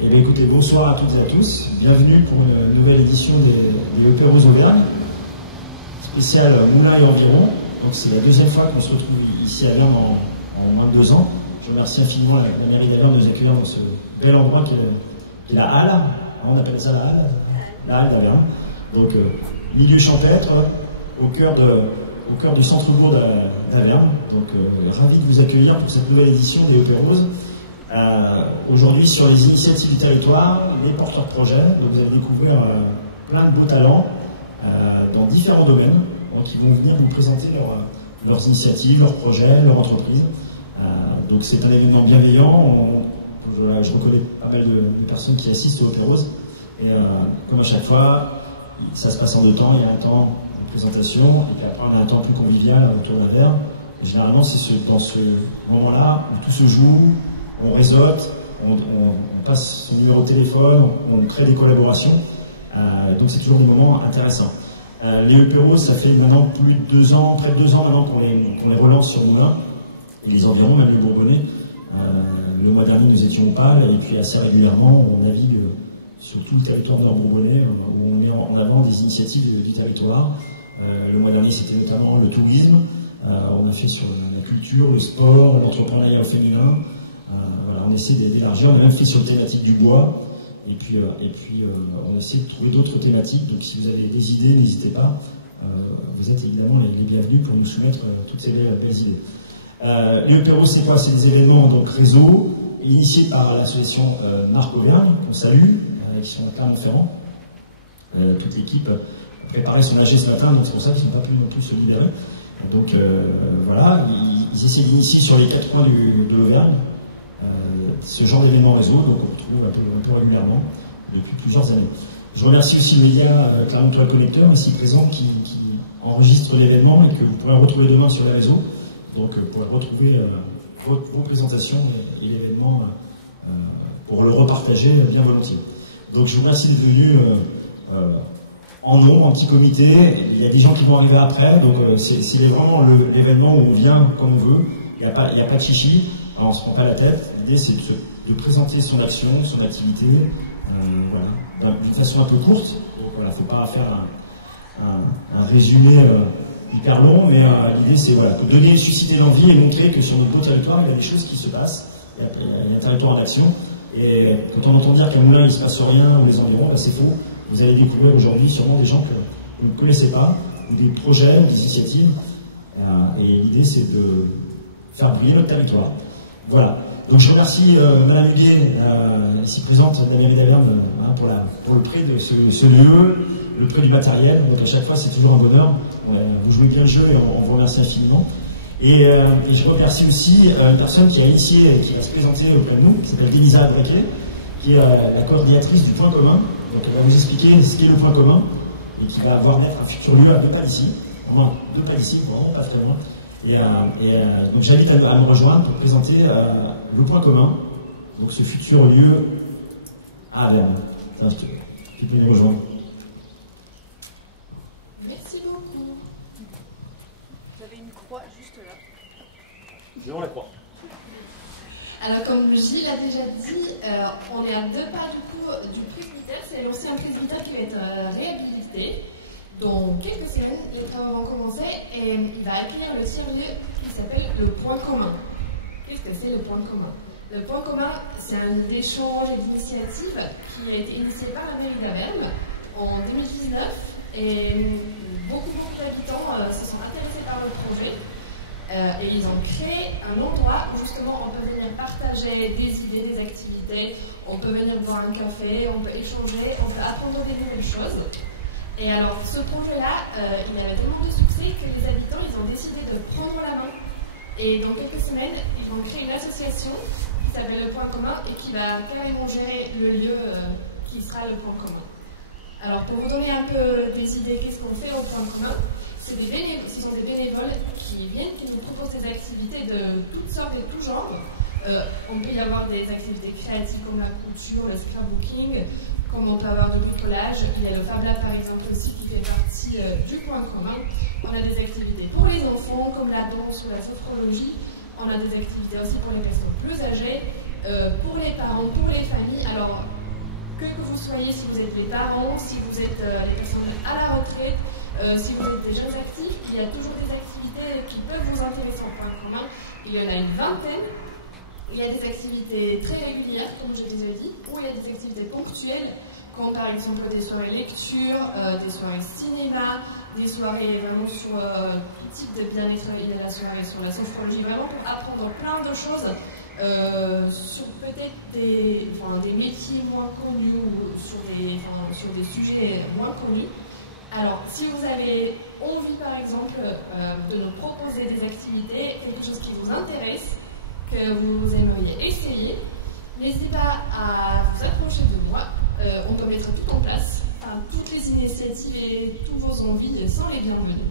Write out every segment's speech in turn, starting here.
Eh bien, écoutez, bonsoir à toutes et à tous. Bienvenue pour une nouvelle édition des EP Rose Auvergne, spéciale Moulins et environ. Donc, c'est la deuxième fois qu'on se retrouve ici à Vergne en moins de 2 ans. Je remercie infiniment la mairie d'Auvergne de nous accueillir dans ce bel endroit qui est la halle. On appelle ça la halle d'Auvergne. Donc, milieu champêtre, au cœur du centre-bourg d'Auvergne. Donc, ravi de vous accueillir pour cette nouvelle édition des EP Rose. Aujourd'hui, sur les initiatives du territoire, les porteurs de projets, vous allez découvrir plein de beaux talents dans différents domaines, donc ils vont venir vous présenter leurs initiatives, leurs projets, leurs entreprises. Donc c'est un événement bienveillant. Je reconnais pas mal de personnes qui assistent au EP Rose. Et comme à chaque fois, ça se passe en 2 temps. Il y a un temps de présentation, et puis après on a un temps plus convivial autour d'un verre. Et généralement, c'est dans ce moment-là où tout se joue. On réseaute, on passe son numéro de téléphone, on crée des collaborations. Donc c'est toujours des moments intéressants. Les EP Rose, ça fait maintenant plus de 2 ans, près de 2 ans maintenant qu'on les relance sur Moulins et les environs, même le Bourbonnais. Le mois dernier, nous étions au PAL, et puis assez régulièrement, on navigue sur tout le territoire nord-bourbonnais, où on met en avant des initiatives du territoire. Le mois dernier, c'était notamment le tourisme. On a fait sur la culture, le sport, l'entrepreneuriat féminin. Voilà, on essaie d'élargir, on a même fait sur la thématique du bois, et puis on essaie de trouver d'autres thématiques. Donc si vous avez des idées, n'hésitez pas, vous êtes évidemment les bienvenus pour nous soumettre toutes ces belles idées. Les EP Rose, c'est quoi? C'est des événements donc réseau, initiés par l'association Marc Auvergne, qu'on salue, qui sont à Clermont-Ferrand. Toute l'équipe a préparé son AG ce matin, donc c'est pour ça qu'ils n'ont pas pu non plus se libérer. Donc voilà, ils essaient d'initier sur les 4 coins de l'Auvergne ce genre d'événement réseau, donc on retrouve un peu régulièrement depuis plusieurs années. Je remercie aussi les médias Clermont Connecteur, ici présents, qui enregistrent l'événement et que vous pourrez retrouver demain sur les réseaux. Donc vous pourrez retrouver vos présentations et l'événement pour le repartager bien volontiers. Donc je vous remercie d'être venus en nombre, en petit comité. Il y a des gens qui vont arriver après, donc c'est vraiment l'événement où on vient comme on veut. Il n'y a pas de chichi. Alors, on ne se prend pas la tête. L'idée, c'est de présenter son action, son activité, voilà, d'une façon un peu courte. Donc, voilà, il ne faut pas faire un résumé hyper long, mais l'idée, c'est voilà, de donner, susciter l'envie et montrer que sur notre beau territoire, il y a des choses qui se passent. Il y a un territoire d'action. Et quand on entend dire qu'à Moulins, il ne se passe rien, ou les environs, c'est faux. Vous allez découvrir aujourd'hui sûrement des gens que vous ne connaissez pas, ou des projets, des initiatives. Et l'idée, c'est de faire briller notre territoire. Voilà. Donc je remercie Madame Huguet, ici présente de la mairie d'Auvergne, pour le prêt de ce lieu, le prêt du matériel. Donc à chaque fois, c'est toujours un bonheur. Vous jouez bien le jeu et on vous remercie infiniment. Et je remercie aussi une personne qui a initié, qui va se présenter auprès de nous, qui s'appelle Denisa Abraquet, qui est la coordinatrice du point commun. Donc elle va vous expliquer ce qu'est le point commun et qui va avoir naître un futur lieu à 2 pas d'ici. Vraiment 2 pas d'ici, vraiment pas très loin. Donc j'invite à me rejoindre pour présenter le point commun, donc ce futur lieu à Vergne. Tu peux nous rejoindre. Merci beaucoup. Vous avez une croix juste là. Devant la croix. Alors comme Gilles a déjà dit, on est à 2 pas du coup du presbytère. C'est l'ancien presbytère qui va être réhabilité. Dans quelques semaines, les travaux vont commencer et il va accueillir le tiers-lieu qui s'appelle le point commun. Qu'est-ce que c'est le point commun? Le point commun, c'est un échange et d'initiative qui a été initié par la mairie d'Auvergne en 2019 et beaucoup d'habitants se sont intéressés par le projet et ils ont créé un endroit où justement on peut venir partager des idées, des activités, on peut venir boire un café, on peut échanger, on peut apprendre des nouvelles choses. Et alors, ce projet-là, il avait tellement de succès que les habitants, ils ont décidé de prendre la main. Et dans quelques semaines, ils vont créer une association qui s'appelle le Point Commun et qui va carrément gérer le lieu qui sera le Point Commun. Alors, pour vous donner un peu des idées, qu'est-ce qu'on fait au Point Commun? Ce sont des bénévoles qui viennent, qui nous proposent des activités de toutes sortes et tous genres. On peut y avoir des activités créatives comme la couture, le scrapbooking, comme on peut avoir du bricolage. Il y a le Fab Lab par exemple aussi qui fait partie du point commun. On a des activités pour les enfants comme la danse ou la sophrologie. On a des activités aussi pour les personnes plus âgées. pour les parents, pour les familles. Alors, que vous soyez, si vous êtes les parents, si vous êtes les personnes à la retraite, si vous êtes des jeunes actifs, il y a toujours des activités qui peuvent vous intéresser en point commun. Il y en a une vingtaine. Il y a des activités très régulières, comme je vous ai dit, ou il y a des activités ponctuelles, comme par exemple des soirées lecture, des soirées cinéma, des soirées vraiment sur tout type de bien-être et de la soirée sur la sophrologie, vraiment pour apprendre plein de choses sur peut-être des métiers moins connus ou sur des sujets moins connus. Alors, si vous avez envie, par exemple, de nous proposer des activités, quelque chose qui vous intéresse, que vous aimeriez essayer, n'hésitez pas à vous approcher de moi. On peut mettre tout en place. Enfin, toutes les initiatives et toutes vos envies sont les bienvenues.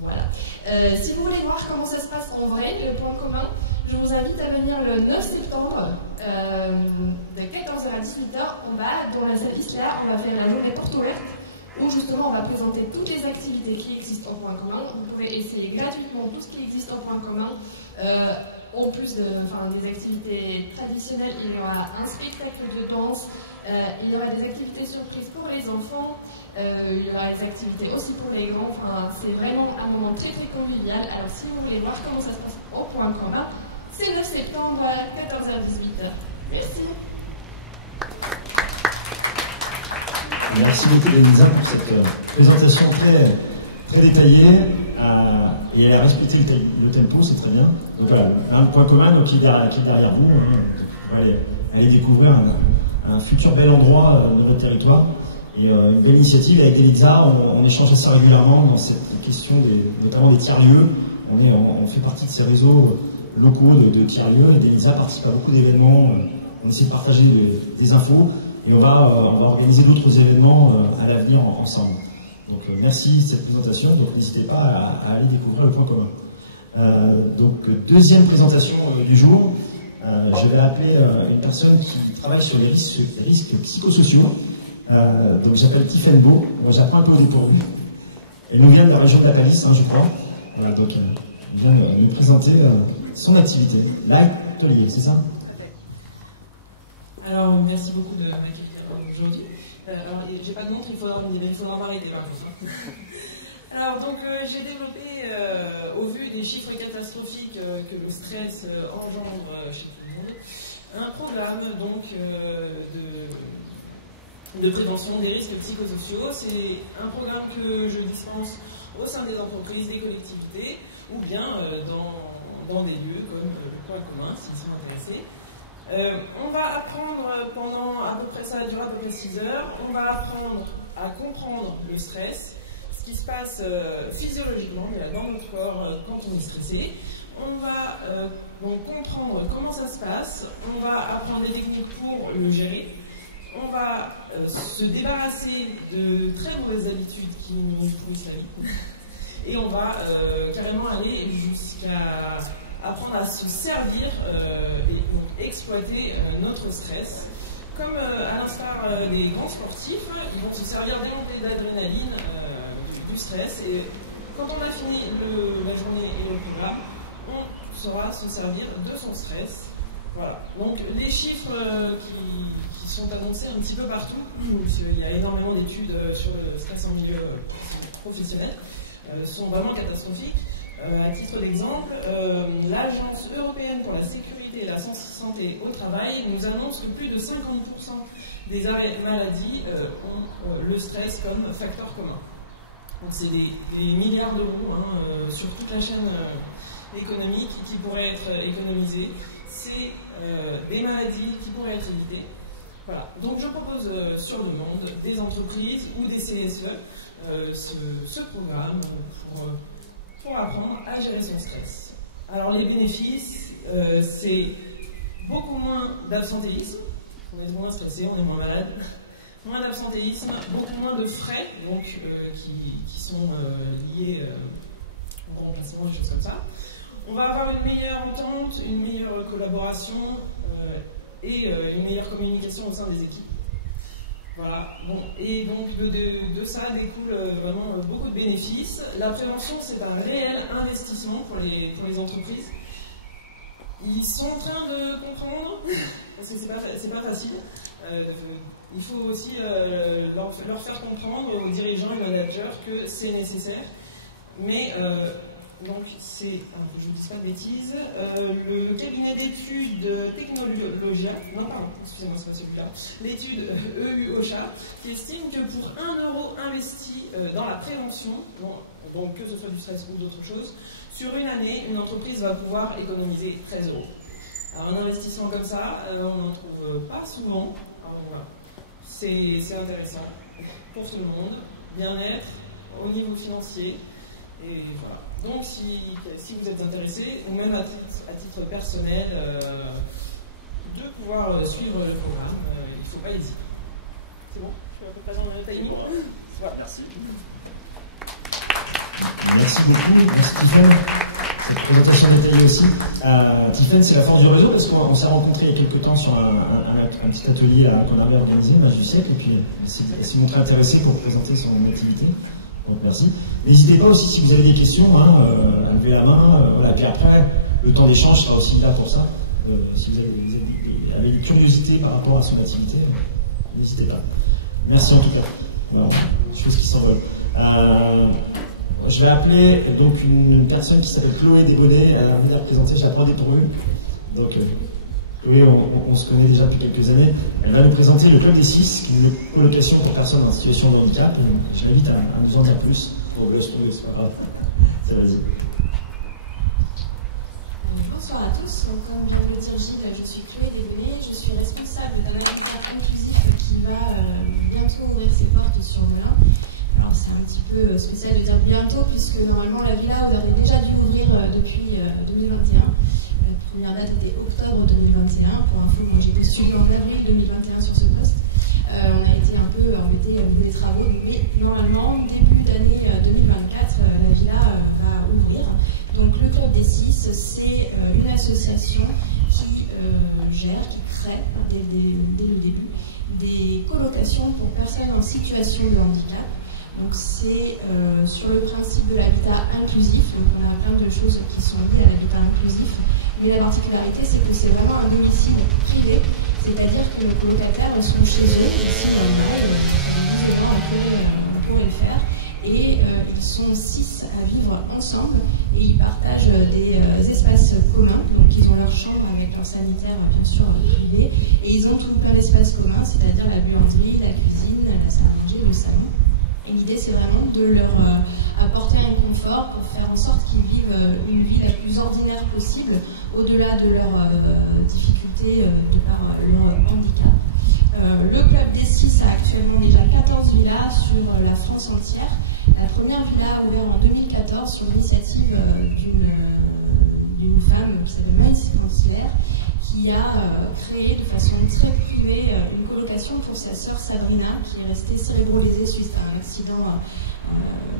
Voilà. Si vous voulez voir comment ça se passe en vrai, le point commun, je vous invite à venir le 9 septembre de 14h à 18h. On va dans la salle là, on va faire la journée porte ouverte où justement on va présenter toutes les activités qui existent en point commun. Vous pouvez essayer gratuitement tout ce qui existe en point commun. En plus des activités traditionnelles, il y aura un spectacle de danse, il y aura des activités surprises pour les enfants, il y aura des activités aussi pour les grands. C'est vraiment un moment très très convivial. Alors si vous voulez voir comment ça se passe au point commun, c'est le 9 septembre à 14h-18h. Merci. Merci beaucoup Denisa pour cette présentation très détaillée et elle a respecté le tempo, c'est très bien. Donc voilà, un point commun qui est derrière vous. Vous pouvez aller découvrir un futur bel endroit de notre territoire et une belle initiative avec Denisa. On échange assez régulièrement dans cette question notamment des tiers-lieux. On fait partie de ces réseaux locaux de tiers-lieux et Denisa participe à beaucoup d'événements. On essaie de partager des infos. Et on va organiser d'autres événements à l'avenir ensemble. Donc merci de cette présentation. Donc n'hésitez pas à aller découvrir le point commun. Donc deuxième présentation du jour. Je vais appeler une personne qui travaille sur les risques psychosociaux. Donc j'appelle Tiffen Beau. Bon, j'apprends un peu au dépourvu. Elle nous vient de la région de la Palisse, je crois. Voilà, donc elle vient nous présenter son activité. L'atelier, c'est ça? Alors, merci beaucoup de m'accueillir aujourd'hui. Alors, j'ai pas de montre, il faudra en parler des vacances. Alors, donc, j'ai développé, au vu des chiffres catastrophiques que le stress engendre chez tout le monde, un programme donc de prévention des risques psychosociaux. C'est un programme que je dispense au sein des entreprises, des collectivités, ou bien dans des lieux comme le point commun, s'ils sont intéressés. On va apprendre pendant à peu près, ça va durer à peu près 6 heures, on va apprendre à comprendre le stress, ce qui se passe physiologiquement dans notre corps quand on est stressé. On va donc comprendre comment ça se passe, on va apprendre des techniques pour le gérer, on va se débarrasser de très mauvaises habitudes qui nous pourrissent la vie, et on va carrément aller jusqu'à apprendre à se servir et donc exploiter notre stress. Comme à l'instar des grands sportifs, ils vont se servir des montées d'adrénaline, du stress, et quand on a fini la journée et le programme, on saura se servir de son stress. Voilà. Donc les chiffres qui sont annoncés un petit peu partout, il y a énormément d'études sur le stress en milieu professionnel, sont vraiment catastrophiques. À titre d'exemple, l'Agence européenne pour la sécurité et la santé au travail nous annonce que plus de 50% des arrêts maladie ont le stress comme facteur commun. Donc c'est des milliards d'euros sur toute la chaîne économique qui pourraient être économisés. C'est des maladies qui pourraient être évitées. Voilà. Donc je propose sur demande des entreprises ou des CSE ce programme pour apprendre à gérer son stress. Alors les bénéfices, c'est beaucoup moins d'absentéisme, on est moins stressé, on est moins malade, moins d'absentéisme, beaucoup moins de frais donc, qui sont liés au remplacement, des choses comme ça. On va avoir une meilleure entente, une meilleure collaboration et une meilleure communication au sein des équipes. Voilà. Bon, et donc de ça découle vraiment beaucoup de bénéfices. La prévention, c'est un réel investissement pour les entreprises. Ils sont en train de comprendre, parce que c'est pas facile. Il faut aussi leur faire comprendre aux dirigeants et managers que c'est nécessaire. Mais, donc, je ne dis pas de bêtises, le cabinet d'études Technologia, non pardon, excusez-moi, c'est pas celui-là, l'étude EU-OSHA, qui estime que pour 1 euro investi dans la prévention, donc que ce soit du stress ou d'autres choses, sur une année, une entreprise va pouvoir économiser 13 euros. Alors un investissement comme ça, on n'en trouve pas souvent. Alors voilà, c'est intéressant pour tout le monde, bien-être au niveau financier, et voilà. Donc si vous êtes intéressé, ou même à titre personnel, de pouvoir suivre le programme, il ne faut pas hésiter. C'est bon? Je suis à peu près dans le timing. Voilà. Merci. Merci beaucoup, merci Tiffen. Cette présentation détaillée aussi. Tiffen, c'est la force du réseau parce qu'on s'est rencontrés il y a quelques temps sur un petit atelier qu'on avait organisé, l'âge du siècle, et puis elle s'est montrée intéressée pour présenter son activité. Donc merci. N'hésitez pas aussi si vous avez des questions, à lever la main. Voilà. Puis après, le temps d'échange sera aussi là pour ça. Si vous avez des curiosités par rapport à son activité, n'hésitez pas. Merci en tout cas. Voilà, chose qui s'envole. Je vais appeler donc une personne qui s'appelle Chloé Desbonnets. Elle va venir présenter, je la prends des pour eux. Donc, Chloé, on se connaît déjà depuis quelques années. Elle va nous présenter le Club des 6, qui est une colocation pour personnes en situation de handicap. Je l'invite à nous en dire plus. Pour le spoiler, c'est pas grave. Ça, vas-y. Bonsoir à tous. Donc, comme vient de le dire Gilles, je suis Chloé Desbonnets. Je suis responsable d'un habitat inclusif qui va bientôt ouvrir ses portes sur Melun. Alors c'est un petit peu spécial de dire bientôt puisque normalement la villa aurait déjà dû ouvrir depuis 2021. La première date était octobre 2021. Pour info, moi j'ai postulé en avril 2021 sur ce poste. On a été un peu embêtés au bout des travaux, mais normalement début d'année 2024, la villa va ouvrir. Donc le Club des 6, c'est une association qui gère, qui crée dès le début des colocations pour personnes en situation de handicap. Donc c'est sur le principe de l'habitat inclusif, donc on a plein de choses qui sont liées à l'habitat inclusif, mais la particularité c'est que c'est vraiment un domicile privé, c'est-à-dire que les colocataires sont chez eux, ici normal, les 10 ans pour le faire, et ils sont 6 à vivre ensemble, et ils partagent des espaces communs, donc ils ont leur chambre avec leur sanitaire bien sûr privé, et ils ont tout plein d'espaces communs, c'est-à-dire la buanderie, la cuisine, la salle à manger, le salon. Et l'idée, c'est vraiment de leur apporter un confort pour faire en sorte qu'ils vivent une vie la plus ordinaire possible, au-delà de leurs difficultés de par leur handicap. Le Club des 6 a actuellement déjà 14 villas sur la France entière. La première villa a ouvert en 2014 sur l'initiative d'une femme qui s'appelle Maïs Kansler, qui a créé de façon très privée une colocation pour sa sœur Sabrina, qui est restée cérébrolésée suite à un accident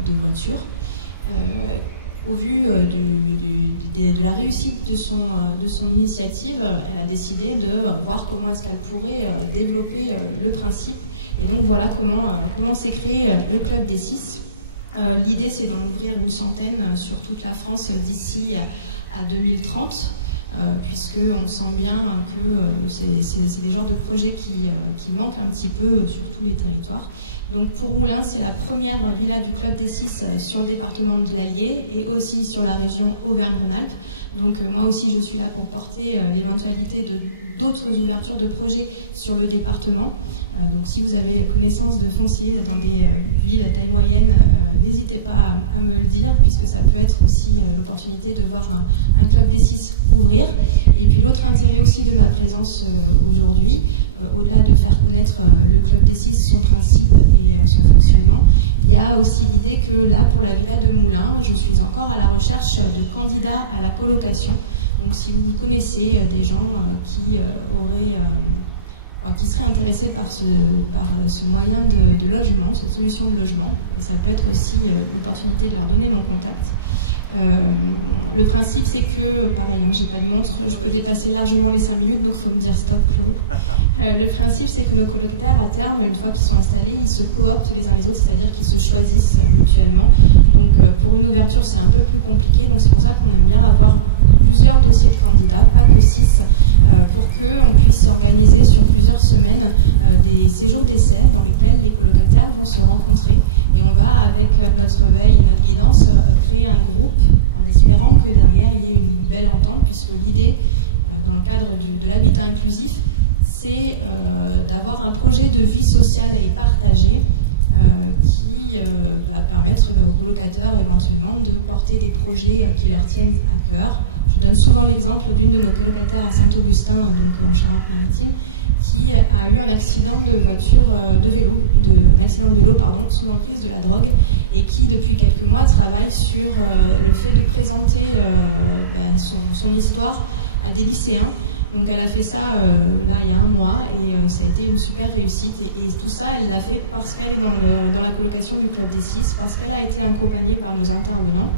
de voiture. Au vu de la réussite de son initiative, elle a décidé de voir comment est-ce qu'elle pourrait développer le principe. Et donc voilà comment s'est créé le Club des 6. L'idée, c'est d'en ouvrir une centaine sur toute la France d'ici à 2030. Puisqu'on sent bien que c'est des genres de projets qui manquent un petit peu sur tous les territoires. Donc pour Moulins, c'est la première villa du Club des 6 sur le département de l'Allier et aussi sur la région Auvergne-Rhône-Alpes. Donc moi aussi je suis là pour porter l'éventualité d'autres ouvertures de projets sur le département. Donc si vous avez connaissance de fonciers dans des villes à taille moyenne, n'hésitez pas à me le dire, puisque ça peut être aussi l'opportunité de voir un Club des 6 ouvrir. Et puis l'autre intérêt aussi de ma présence aujourd'hui, au-delà de faire connaître le Club des 6, son principe et son fonctionnement, il y a aussi l'idée que là, pour la villa de Moulins, je suis encore à la recherche de candidats à la colocation. Donc si vous connaissez des gens qui seraient intéressés par ce moyen de logement, cette solution de logement, ça peut être aussi l'opportunité de leur donner mon contact. Le principe, c'est que, pareil, j'ai pas de montre, je peux dépasser largement les 5 minutes, donc il faut me dire stop, Claude. Le principe, c'est que nos colocataires, à terme, une fois qu'ils sont installés, ils se cooptent les uns les autres, c'est-à-dire qu'ils se choisissent mutuellement. Donc, pour une ouverture, c'est un peu plus compliqué, donc c'est pour ça qu'on aime bien avoir plusieurs dossiers de candidats, pas que 6, pour qu'on puisse organiser sur plusieurs semaines des séjours d'essai dans lesquels les colocataires vont se rencontrer. Et on va, avec notre veille et notre guidance, créer un groupe en espérant que derrière il y ait une belle entente, puisque l'idée, dans le cadre de l'habitat inclusif, c'est d'avoir un projet de vie sociale et partagée qui va permettre aux colocataires éventuellement de porter des projets qui leur tiennent à cœur. Je donne souvent l'exemple d'une de nos colocataires à Saint-Augustin, donc en Charente-Maritime, qui a eu un accident de voiture de vélo, sous l'emprise de la drogue, et qui depuis quelques mois travaille sur le fait de présenter son histoire à des lycéens. Donc elle a fait ça là, il y a un mois, et ça a été une super réussite. Et tout ça, elle l'a fait parce qu'elle est dans la colocation du Club des 6, parce qu'elle a été accompagnée par nos intervenants.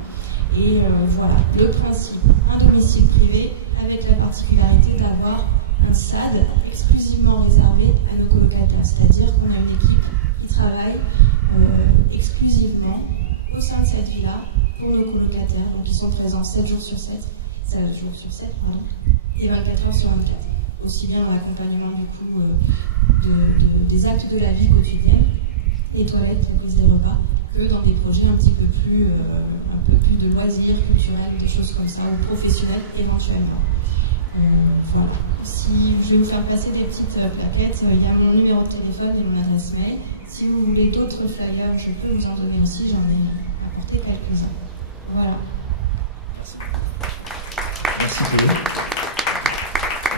Et voilà, le principe, un domicile privé avec la particularité d'avoir un SAD exclusivement réservé à nos colocataires. C'est-à-dire qu'on a une équipe qui travaille exclusivement au sein de cette villa pour nos colocataires. Donc ils sont présents 7 jours sur 7, et 24 heures sur 24. Aussi bien dans l'accompagnement du coup des actes de la vie quotidienne, les toilettes, la prise des repas, que dans des projets un petit peu plus de loisirs, culturels, des choses comme ça, ou professionnels éventuellement. Voilà. Si je vais vous faire passer des petites plaquettes, il y a mon numéro de téléphone et mon adresse mail. Si vous voulez d'autres flyers, je peux vous en donner aussi, j'en ai apporté quelques-uns. Voilà. Merci Théo.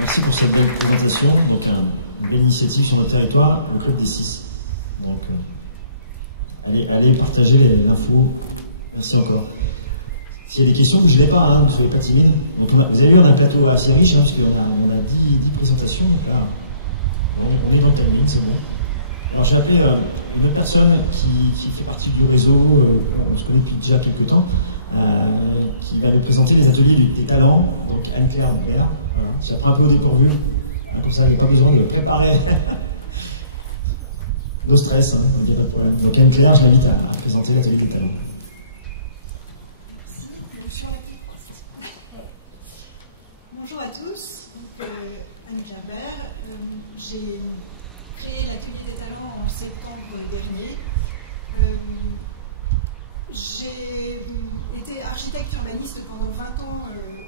Merci pour cette belle présentation. Donc une belle initiative sur notre territoire, le Club des 6. Donc allez partager l'info. Merci encore. S'il y a des questions, ne bougez pas, ne soyez pas timide. Donc vous avez vu, on a un plateau assez riche, parce qu'on a 10 présentations. Donc là, on est dans le timing, c'est bon. Alors j'ai appelé une autre personne qui fait partie du réseau, on se connaît depuis déjà quelques temps, qui va nous présenter les ateliers des talents, donc Anne-Claire Bert. Voilà. J'apprends un peu au dépourvu, comme ça, il n'y a pas besoin de préparer. No stress, il n'y a pas de problème. Donc Anne-Claire, je l'invite à présenter l'atelier des talents. Bonjour à tous, Anne-Claire Bert. J'ai créé l'atelier des talents en septembre dernier. J'ai été architecte urbaniste pendant 20 ans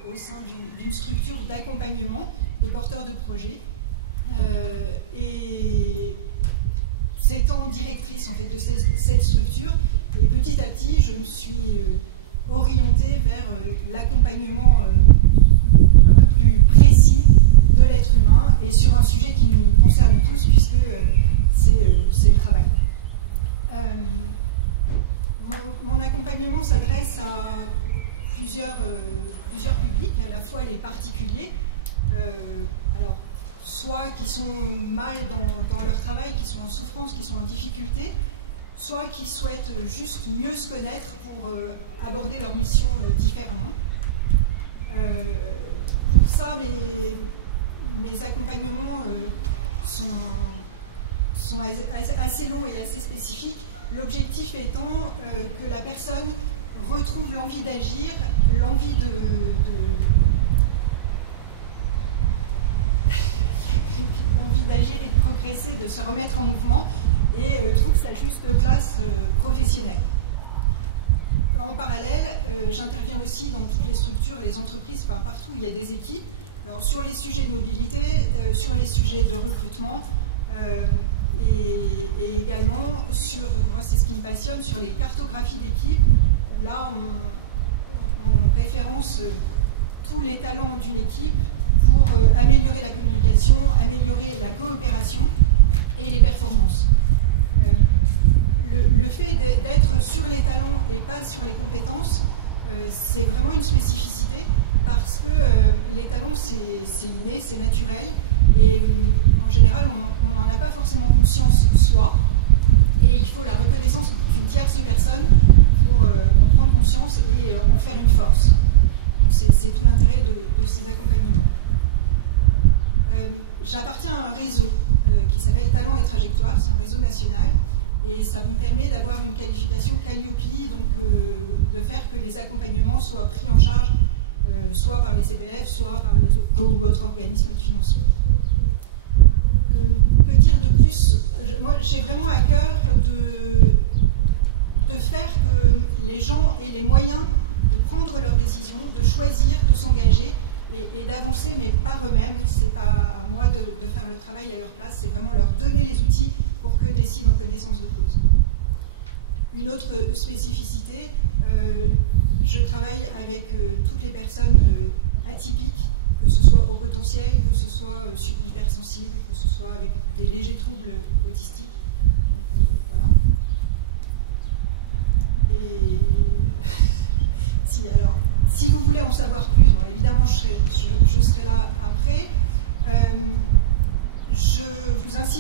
au sein d'une structure d'accompagnement de porteurs de projets. Et étant directrice en fait, de cette structure, et petit à petit, je me suis orientée vers l'accompagnement un peu plus précis de l'être humain et sur un sujet qui nous concerne tous puisque c'est le travail. Mon accompagnement s'adresse à plusieurs publics, à la fois les particuliers, alors soit qui sont mal dans leur travail, qui sont en souffrance, qui sont en difficulté, soit qui souhaitent juste mieux se connaître pour aborder leur mission différemment. Pour ça, mes accompagnements sont assez longs et assez spécifiques. L'objectif étant que la personne retrouve l'envie d'agir, l'envie d'agir et de progresser, de se remettre en mouvement et trouve sa juste place professionnelle. En parallèle, j'interviens aussi dans toutes les structures, les entreprises, partout où il y a des équipes. Alors, sur les sujets de mobilité, sur les sujets de recrutement, et également sur, moi c'est ce qui me passionne, sur les cartographies d'équipe. Là, on référence tous les talents d'une équipe pour améliorer la communication, améliorer la coopération et les performances. Le fait d'être sur les talents et pas sur les compétences, c'est vraiment une spécificité parce que les talents c'est inné, c'est naturel et en général on n'en a pas forcément conscience soi et il faut la reconnaissance d'une tierce personne pour en prendre conscience et en faire une force. C'est tout l'intérêt de ces accompagnements.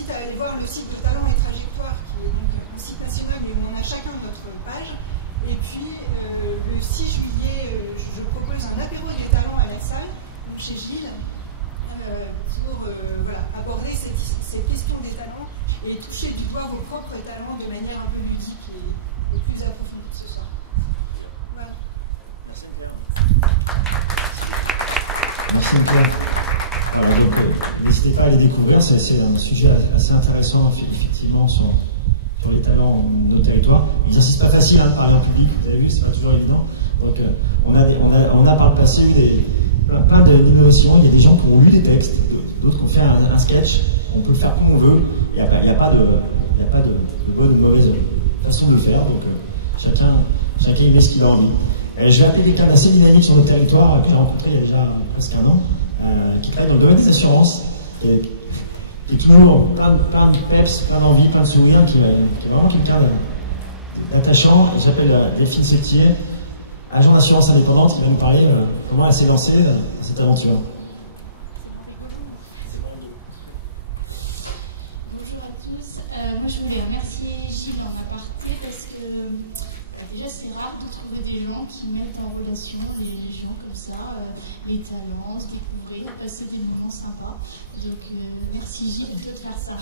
invite à aller voir le site de Talent et Trajectoire, qui est donc un site national, mais où on a chacun notre page. Et puis, le 6 juillet, je propose un apéro des talents à la salle, donc chez Gilles, pour voilà, aborder cette question des talents et toucher du doigt vos propres talents de manière un peu ludique et plus approfondie ce soir. Voilà. Merci Claire. Voilà, donc n'hésitez pas à les découvrir, c'est un sujet assez intéressant effectivement sur les talents de nos territoires. Exercice pas facile de parler en public, vous avez vu, c'est pas toujours évident. Donc on a par le passé plein d'innovations, il y a des gens qui ont lu des textes, d'autres qui ont fait un sketch, on peut le faire comme on veut, il n'y a pas de bonne ou mauvaise façon de le faire, donc chacun y met ce qu'il a envie. Je vais appeler quelqu'un d'assez dynamique sur nos territoires, que j'ai rencontré il y a déjà presque un an, qui travaille dans le domaine des assurances, et toujours plein de peps, plein d'envie, plein de sourires, qui est vraiment quelqu'un d'attachant. Il s'appelle Delphine Septier, agent d'assurance indépendante, qui va nous parler comment elle s'est lancée dans cette aventure. Bonjour à tous. Moi, je voulais remercier Gilles en aparté parce que déjà, c'est rare de trouver des gens qui mettent en relation les gens comme ça, les talents, se découvrir, passer des moments sympas. Donc, merci Gilles de faire ça.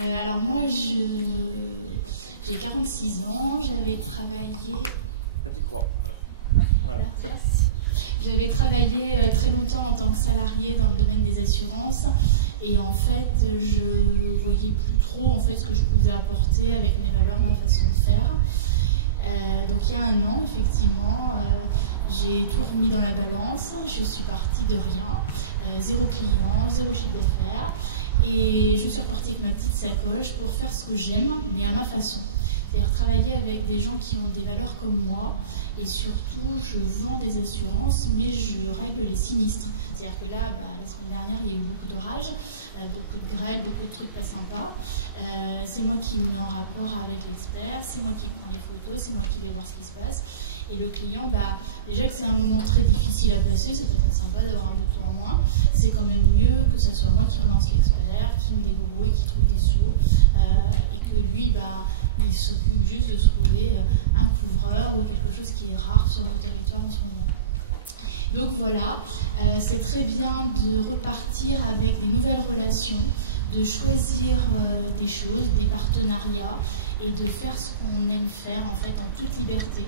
Alors, moi, j'ai 46 ans, j'avais travaillé. Voilà, merci. J'avais travaillé très longtemps en tant que salarié dans le domaine des assurances et en fait je ne voyais plus trop en fait, ce que je pouvais apporter avec mes valeurs, ma façon de faire. Donc il y a un an effectivement, j'ai tout remis dans la balance, je suis partie de rien, 0 client, 0 chiffre d'affaires et je suis repartie avec ma petite sacoche pour faire ce que j'aime mais à ma façon. C'est-à-dire travailler avec des gens qui ont des valeurs comme moi et surtout je vends des assurances mais je règle les sinistres. C'est-à-dire que là, la semaine dernière, il y a eu beaucoup d'orages, beaucoup de grèves, beaucoup de trucs pas sympas. C'est moi qui me mets en rapport avec l'expert, c'est moi qui prends les photos, c'est moi qui vais voir ce qui se passe. Et le client, déjà que c'est un moment très difficile à passer, c'est peut-être sympa d'avoir un tour en moins. C'est quand même mieux que ce soit moi qui relance l'expert, qui me débrouille, qui trouve des sous, et que lui, il s'occupe juste de trouver un couvreur ou quelque chose qui est rare sur le territoire en ce moment. Donc voilà, c'est très bien de repartir avec des nouvelles relations, de choisir des choses, des partenariats et de faire ce qu'on aime faire en fait en toute liberté.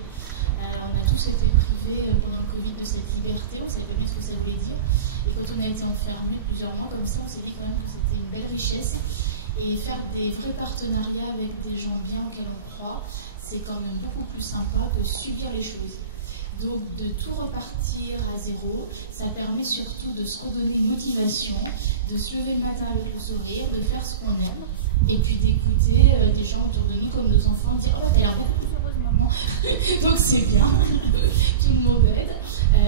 On a tous été privés pendant le Covid de cette liberté, on ne savait pas ce que ça voulait dire. Et quand on a été enfermés plusieurs mois comme ça, on s'est dit quand même que c'était une belle richesse. Et faire des vrais partenariats avec des gens bien auxquels on croit, c'est quand même beaucoup plus sympa que subir les choses. Donc de tout repartir à zéro, ça permet surtout de se redonner une motivation, de se lever le matin avec le sourire, de faire ce qu'on aime, et puis d'écouter des gens autour de nous comme nos enfants dire « Oh, t'as l'air beaucoup plus heureuse maman !» Donc c'est bien, tout le monde aide,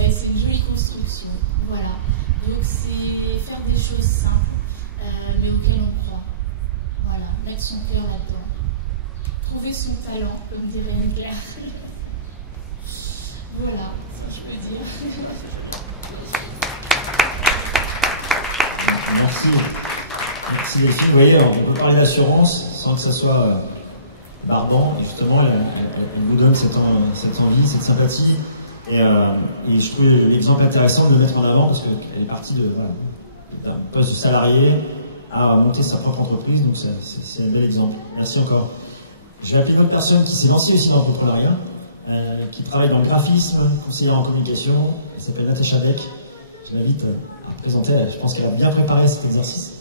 et c'est une jolie construction. Voilà, donc c'est faire des choses simples, mais auxquelles on croit. Voilà, mettre son cœur là-dedans. Trouver son talent, comme dirait Claire. Voilà, ce que je peux dire. Merci les filles. Vous voyez, on peut parler d'assurance sans que ça soit barbant. Et justement, elle vous donne cette envie, cette sympathie. Et je trouve l'exemple intéressant de le mettre en avant parce qu'elle est partie d'un poste de salarié à monter sa propre entreprise. Donc c'est un bel exemple. Merci encore. Je vais appeler une autre personne qui s'est lancée aussi dans le contrôlariat. Qui travaille dans le graphisme, conseillère en communication. Elle s'appelle Natacha Beck. Je l'invite à présenter. Je pense qu'elle a bien préparé cet exercice.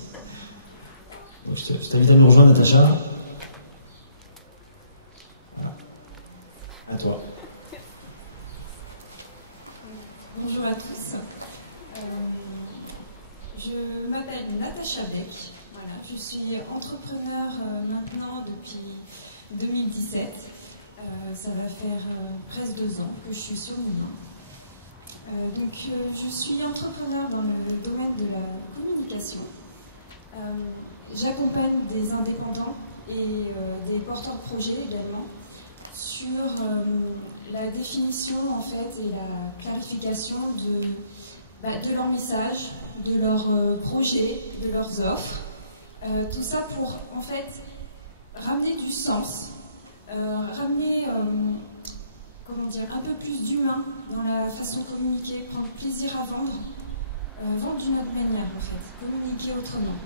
Donc je t'invite à nous rejoindre, Natacha. Voilà. À toi. Bonjour à tous. Je m'appelle Natacha Beck. Voilà, je suis entrepreneur maintenant depuis 2017. Ça va faire presque 2 ans que je suis sur Lyon. Donc, je suis entrepreneur dans le domaine de la communication. J'accompagne des indépendants et des porteurs de projets également sur la définition en fait et la clarification de leur message, de leurs projets, de leurs offres Tout ça pour, en fait, ramener du sens, ramener, comment dire, un peu plus d'humain dans la façon de communiquer, prendre plaisir à vendre, vendre d'une autre manière, en fait, communiquer autrement.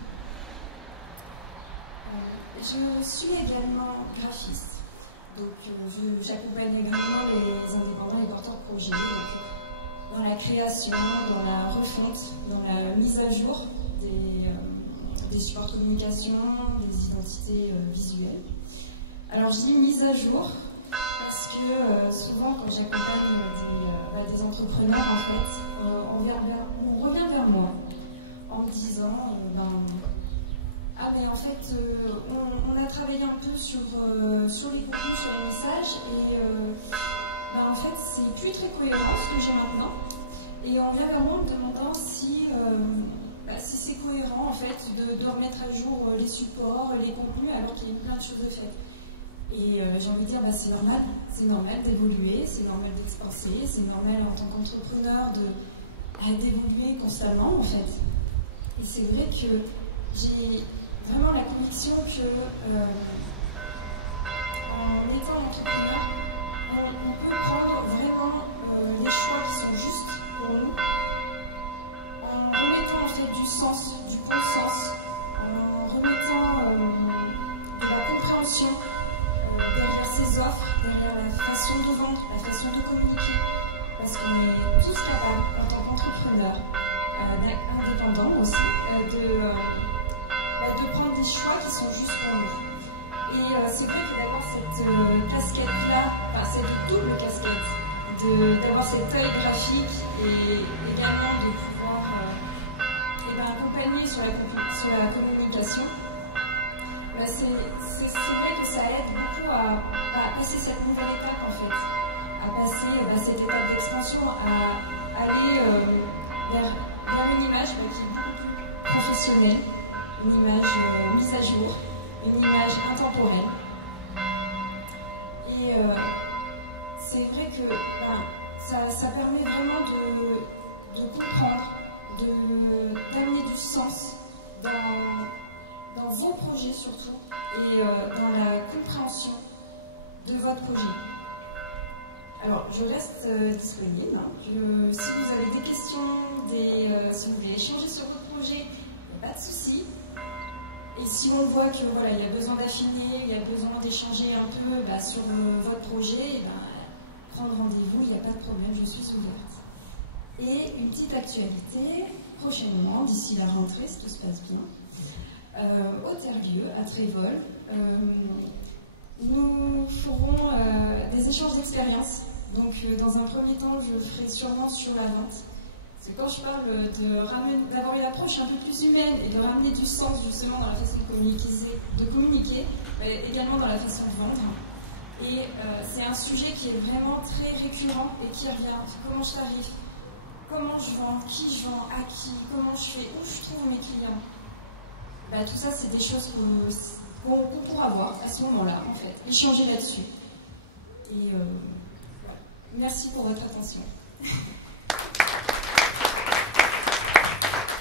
Je suis également graphiste, donc j'accompagne également les indépendants et porteurs de projets dans la création, dans la refonte, dans la mise à jour des supports de communication, des identités visuelles. Alors je dis mise à jour parce que souvent quand j'accompagne des entrepreneurs, en fait, on revient vers moi en me disant ah ben en fait on a travaillé un peu sur les contenus, sur les messages et en fait c'est plus très cohérent ce que j'ai maintenant et on vient vers moi en me demandant si c'est cohérent en fait de remettre à jour les supports, les contenus alors qu'il y a plein de choses de faites. Et j'ai envie de dire c'est normal d'évoluer, c'est normal d'expanser, c'est normal en tant qu'entrepreneur d'évoluer constamment en fait. Et c'est vrai que j'ai vraiment la conviction que en étant entrepreneur, on peut prendre vraiment les choix qui sont justes pour nous, en remettant en fait du sens, du bon sens, en remettant de la compréhension derrière ces offres, derrière la façon de vendre, la façon de communiquer, parce qu'on est tous capables en tant qu'entrepreneurs, indépendants aussi, de prendre des choix qui sont justes pour nous. Et c'est vrai que d'avoir cette casquette-là, cette double casquette, d'avoir cet œil graphique et également de pouvoir accompagner sur la communication, c'est vrai que ça aide beaucoup à passer cette nouvelle étape en fait, à passer cette étape d'expansion, à aller vers une image qui est beaucoup plus professionnelle, une image mise à jour, une image intemporelle. Et c'est vrai que ça permet vraiment de comprendre, d'amener du sens dans vos projets surtout, et dans la compréhension de votre projet. Alors, je reste disponible. Si vous avez des questions, si vous voulez échanger sur votre projet, pas de souci. Et si on voit que voilà, il y a besoin d'affiner, il y a besoin d'échanger un peu sur votre projet, prendre rendez-vous, il n'y a pas de problème, je suis ouverte. Et une petite actualité, prochainement, d'ici la rentrée, si tout se passe bien, au Terre-Lieu, à Trévol, nous ferons des échanges d'expériences. Donc, dans un premier temps, je ferai sûrement sur la vente. Parce que quand je parle d'avoir une approche un peu plus humaine et de ramener du sens justement dans la façon de communiquer, mais également dans la façon de vendre. Et c'est un sujet qui est vraiment très récurrent et qui revient. Comment je t'arrive, comment je vends, qui je vends, à qui, comment je fais, où je trouve mes clients. Tout ça, c'est des choses qu'on pourra voir à ce moment-là, en fait, échanger là-dessus. Et voilà. Merci pour votre attention.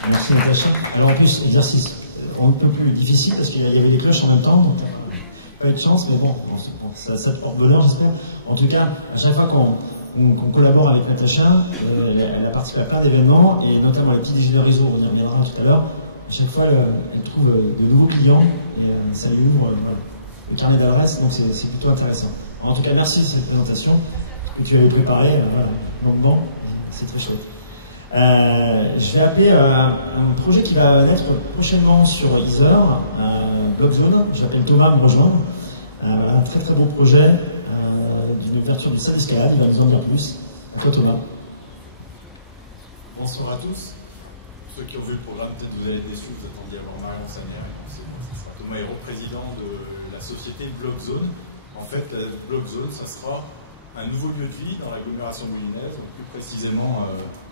Merci Natacha. Alors en plus, exercice un peu plus difficile parce qu'il y avait les cloches en même temps, donc pas eu de chance, mais bon, ça te porte bonheur, j'espère. En tout cas, à chaque fois qu'on collabore avec Natacha, elle a participé à plein d'événements, et notamment les petits déjeuners réseau, on y reviendra tout à l'heure. À chaque fois, elle trouve de nouveaux clients et ça lui ouvre le carnet d'adresse, donc c'est plutôt intéressant. En tout cas, merci de cette présentation que tu avais préparée longuement, c'est très chouette. Je vais appeler un projet qui va naître prochainement sur Ether, Blockzone. J'appelle Thomas à me rejoindre. Un très très beau projet d'une ouverture de salle d'escalade. Il va nous en dire plus. À toi Thomas. Bonsoir à tous. Ceux qui ont vu le programme, peut-être vous allez être déçus, vous attendiez à voir Marion Sanière. Thomas est représident de la société Blockzone. En fait, Blockzone, ça sera un nouveau lieu de vie dans l'agglomération moulinaise, plus précisément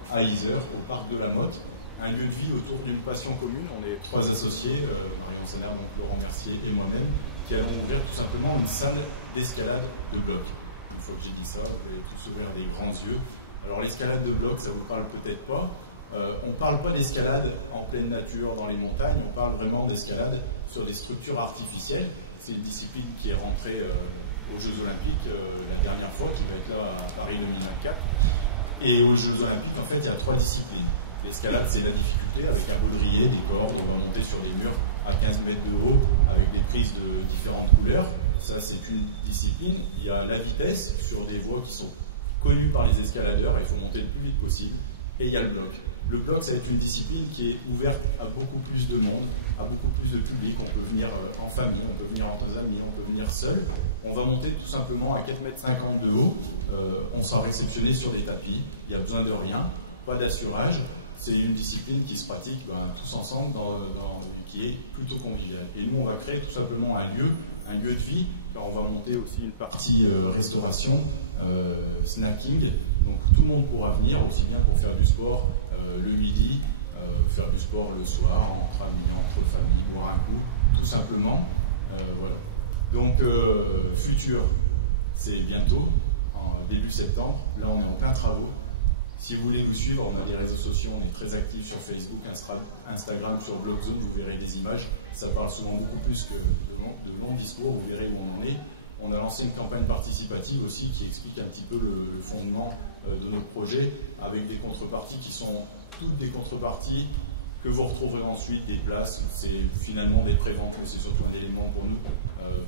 à Yzeure, au parc de la Motte. Un lieu de vie autour d'une passion commune. On est trois associés, Marion Sanière, donc Laurent Mercier et moi-même, qui allons ouvrir tout simplement une salle d'escalade de bloc. Une fois que j'ai dit ça, vous allez tous ouvrir des grands yeux. Alors l'escalade de bloc, ça vous parle peut-être pas. On ne parle pas d'escalade en pleine nature, dans les montagnes, on parle vraiment d'escalade sur des structures artificielles. C'est une discipline qui est rentrée aux Jeux Olympiques la dernière fois, qui va être là à Paris 2024. Et aux Jeux Olympiques, en fait, il y a 3 disciplines. L'escalade, c'est la difficulté, avec un baudrier, des cordes, on va monter sur des murs à 15 mètres de haut, avec des prises de différentes couleurs. Ça, c'est une discipline. Il y a la vitesse, sur des voies qui sont connues par les escaladeurs, il faut monter le plus vite possible. Et il y a le bloc. Le bloc, ça va être une discipline qui est ouverte à beaucoup plus de monde, à beaucoup plus de public. On peut venir en famille, on peut venir entre amis, on peut venir seul. On va monter tout simplement à 4,50 m de haut. On sera réceptionné sur des tapis. Il n'y a besoin de rien, pas d'assurage. C'est une discipline qui se pratique tous ensemble, qui est plutôt conviviale. Et nous, on va créer tout simplement un lieu de vie. Alors, on va monter aussi une partie restauration, snacking. Donc tout le monde pourra venir, aussi bien pour faire du sport le midi, faire du sport le soir, entre amis, entre familles, boire un coup, tout simplement. Voilà. Donc futur, c'est bientôt, en début septembre. Là, on est en plein travaux. Si vous voulez nous suivre, on a des réseaux sociaux, on est très actifs sur Facebook, Instagram, sur Blogzone, vous verrez des images. Ça parle souvent beaucoup plus que de longs discours, vous verrez où on en est. On a lancé une campagne participative aussi qui explique un petit peu le fondement de notre projet, avec des contreparties qui sont toutes des contreparties que vous retrouverez ensuite, des places. C'est finalement des préventes, mais c'est surtout un élément pour nous,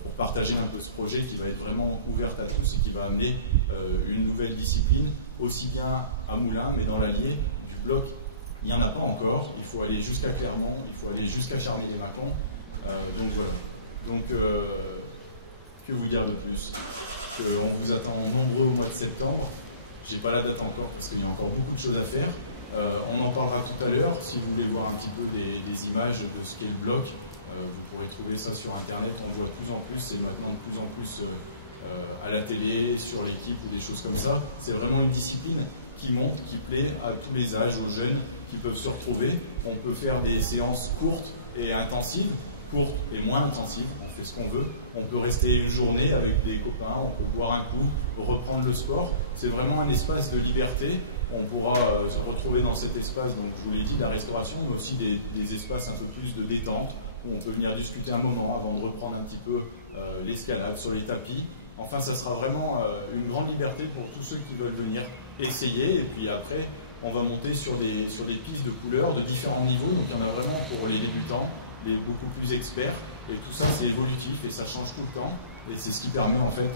pour partager un peu ce projet qui va être vraiment ouvert à tous et qui va amener une nouvelle discipline, aussi bien à Moulins, mais dans l'Allier, du bloc. Il n'y en a pas encore, il faut aller jusqu'à Clermont, il faut aller jusqu'à Charny-les-Mâcons. Donc voilà. Donc, que vous dire de plus? On vous attend nombreux au mois de septembre. J'ai pas la date encore parce qu'il y a encore beaucoup de choses à faire. On en parlera tout à l'heure. Si vous voulez voir un petit peu des images de ce qu'est le bloc, vous pourrez trouver ça sur Internet. On voit de plus en plus, c'est maintenant de plus en plus à la télé, sur l'équipe ou des choses comme ça. C'est vraiment une discipline qui monte, qui plaît à tous les âges, aux jeunes qui peuvent se retrouver. On peut faire des séances courtes et intensives, courtes et moins intensives. On fait ce qu'on veut. On peut rester une journée avec des copains, on peut boire un coup, reprendre le sport. C'est vraiment un espace de liberté. On pourra se retrouver dans cet espace, donc je vous l'ai dit, de la restauration, mais aussi des espaces un peu plus de détente, où on peut venir discuter un moment avant de reprendre un petit peu l'escalade sur les tapis. Enfin, ça sera vraiment une grande liberté pour tous ceux qui veulent venir essayer. Et puis après, on va monter sur des pistes de couleurs de différents niveaux. Donc il y en a vraiment pour les débutants, les beaucoup plus experts. Et tout ça, c'est évolutif et ça change tout le temps. Et c'est ce qui permet en fait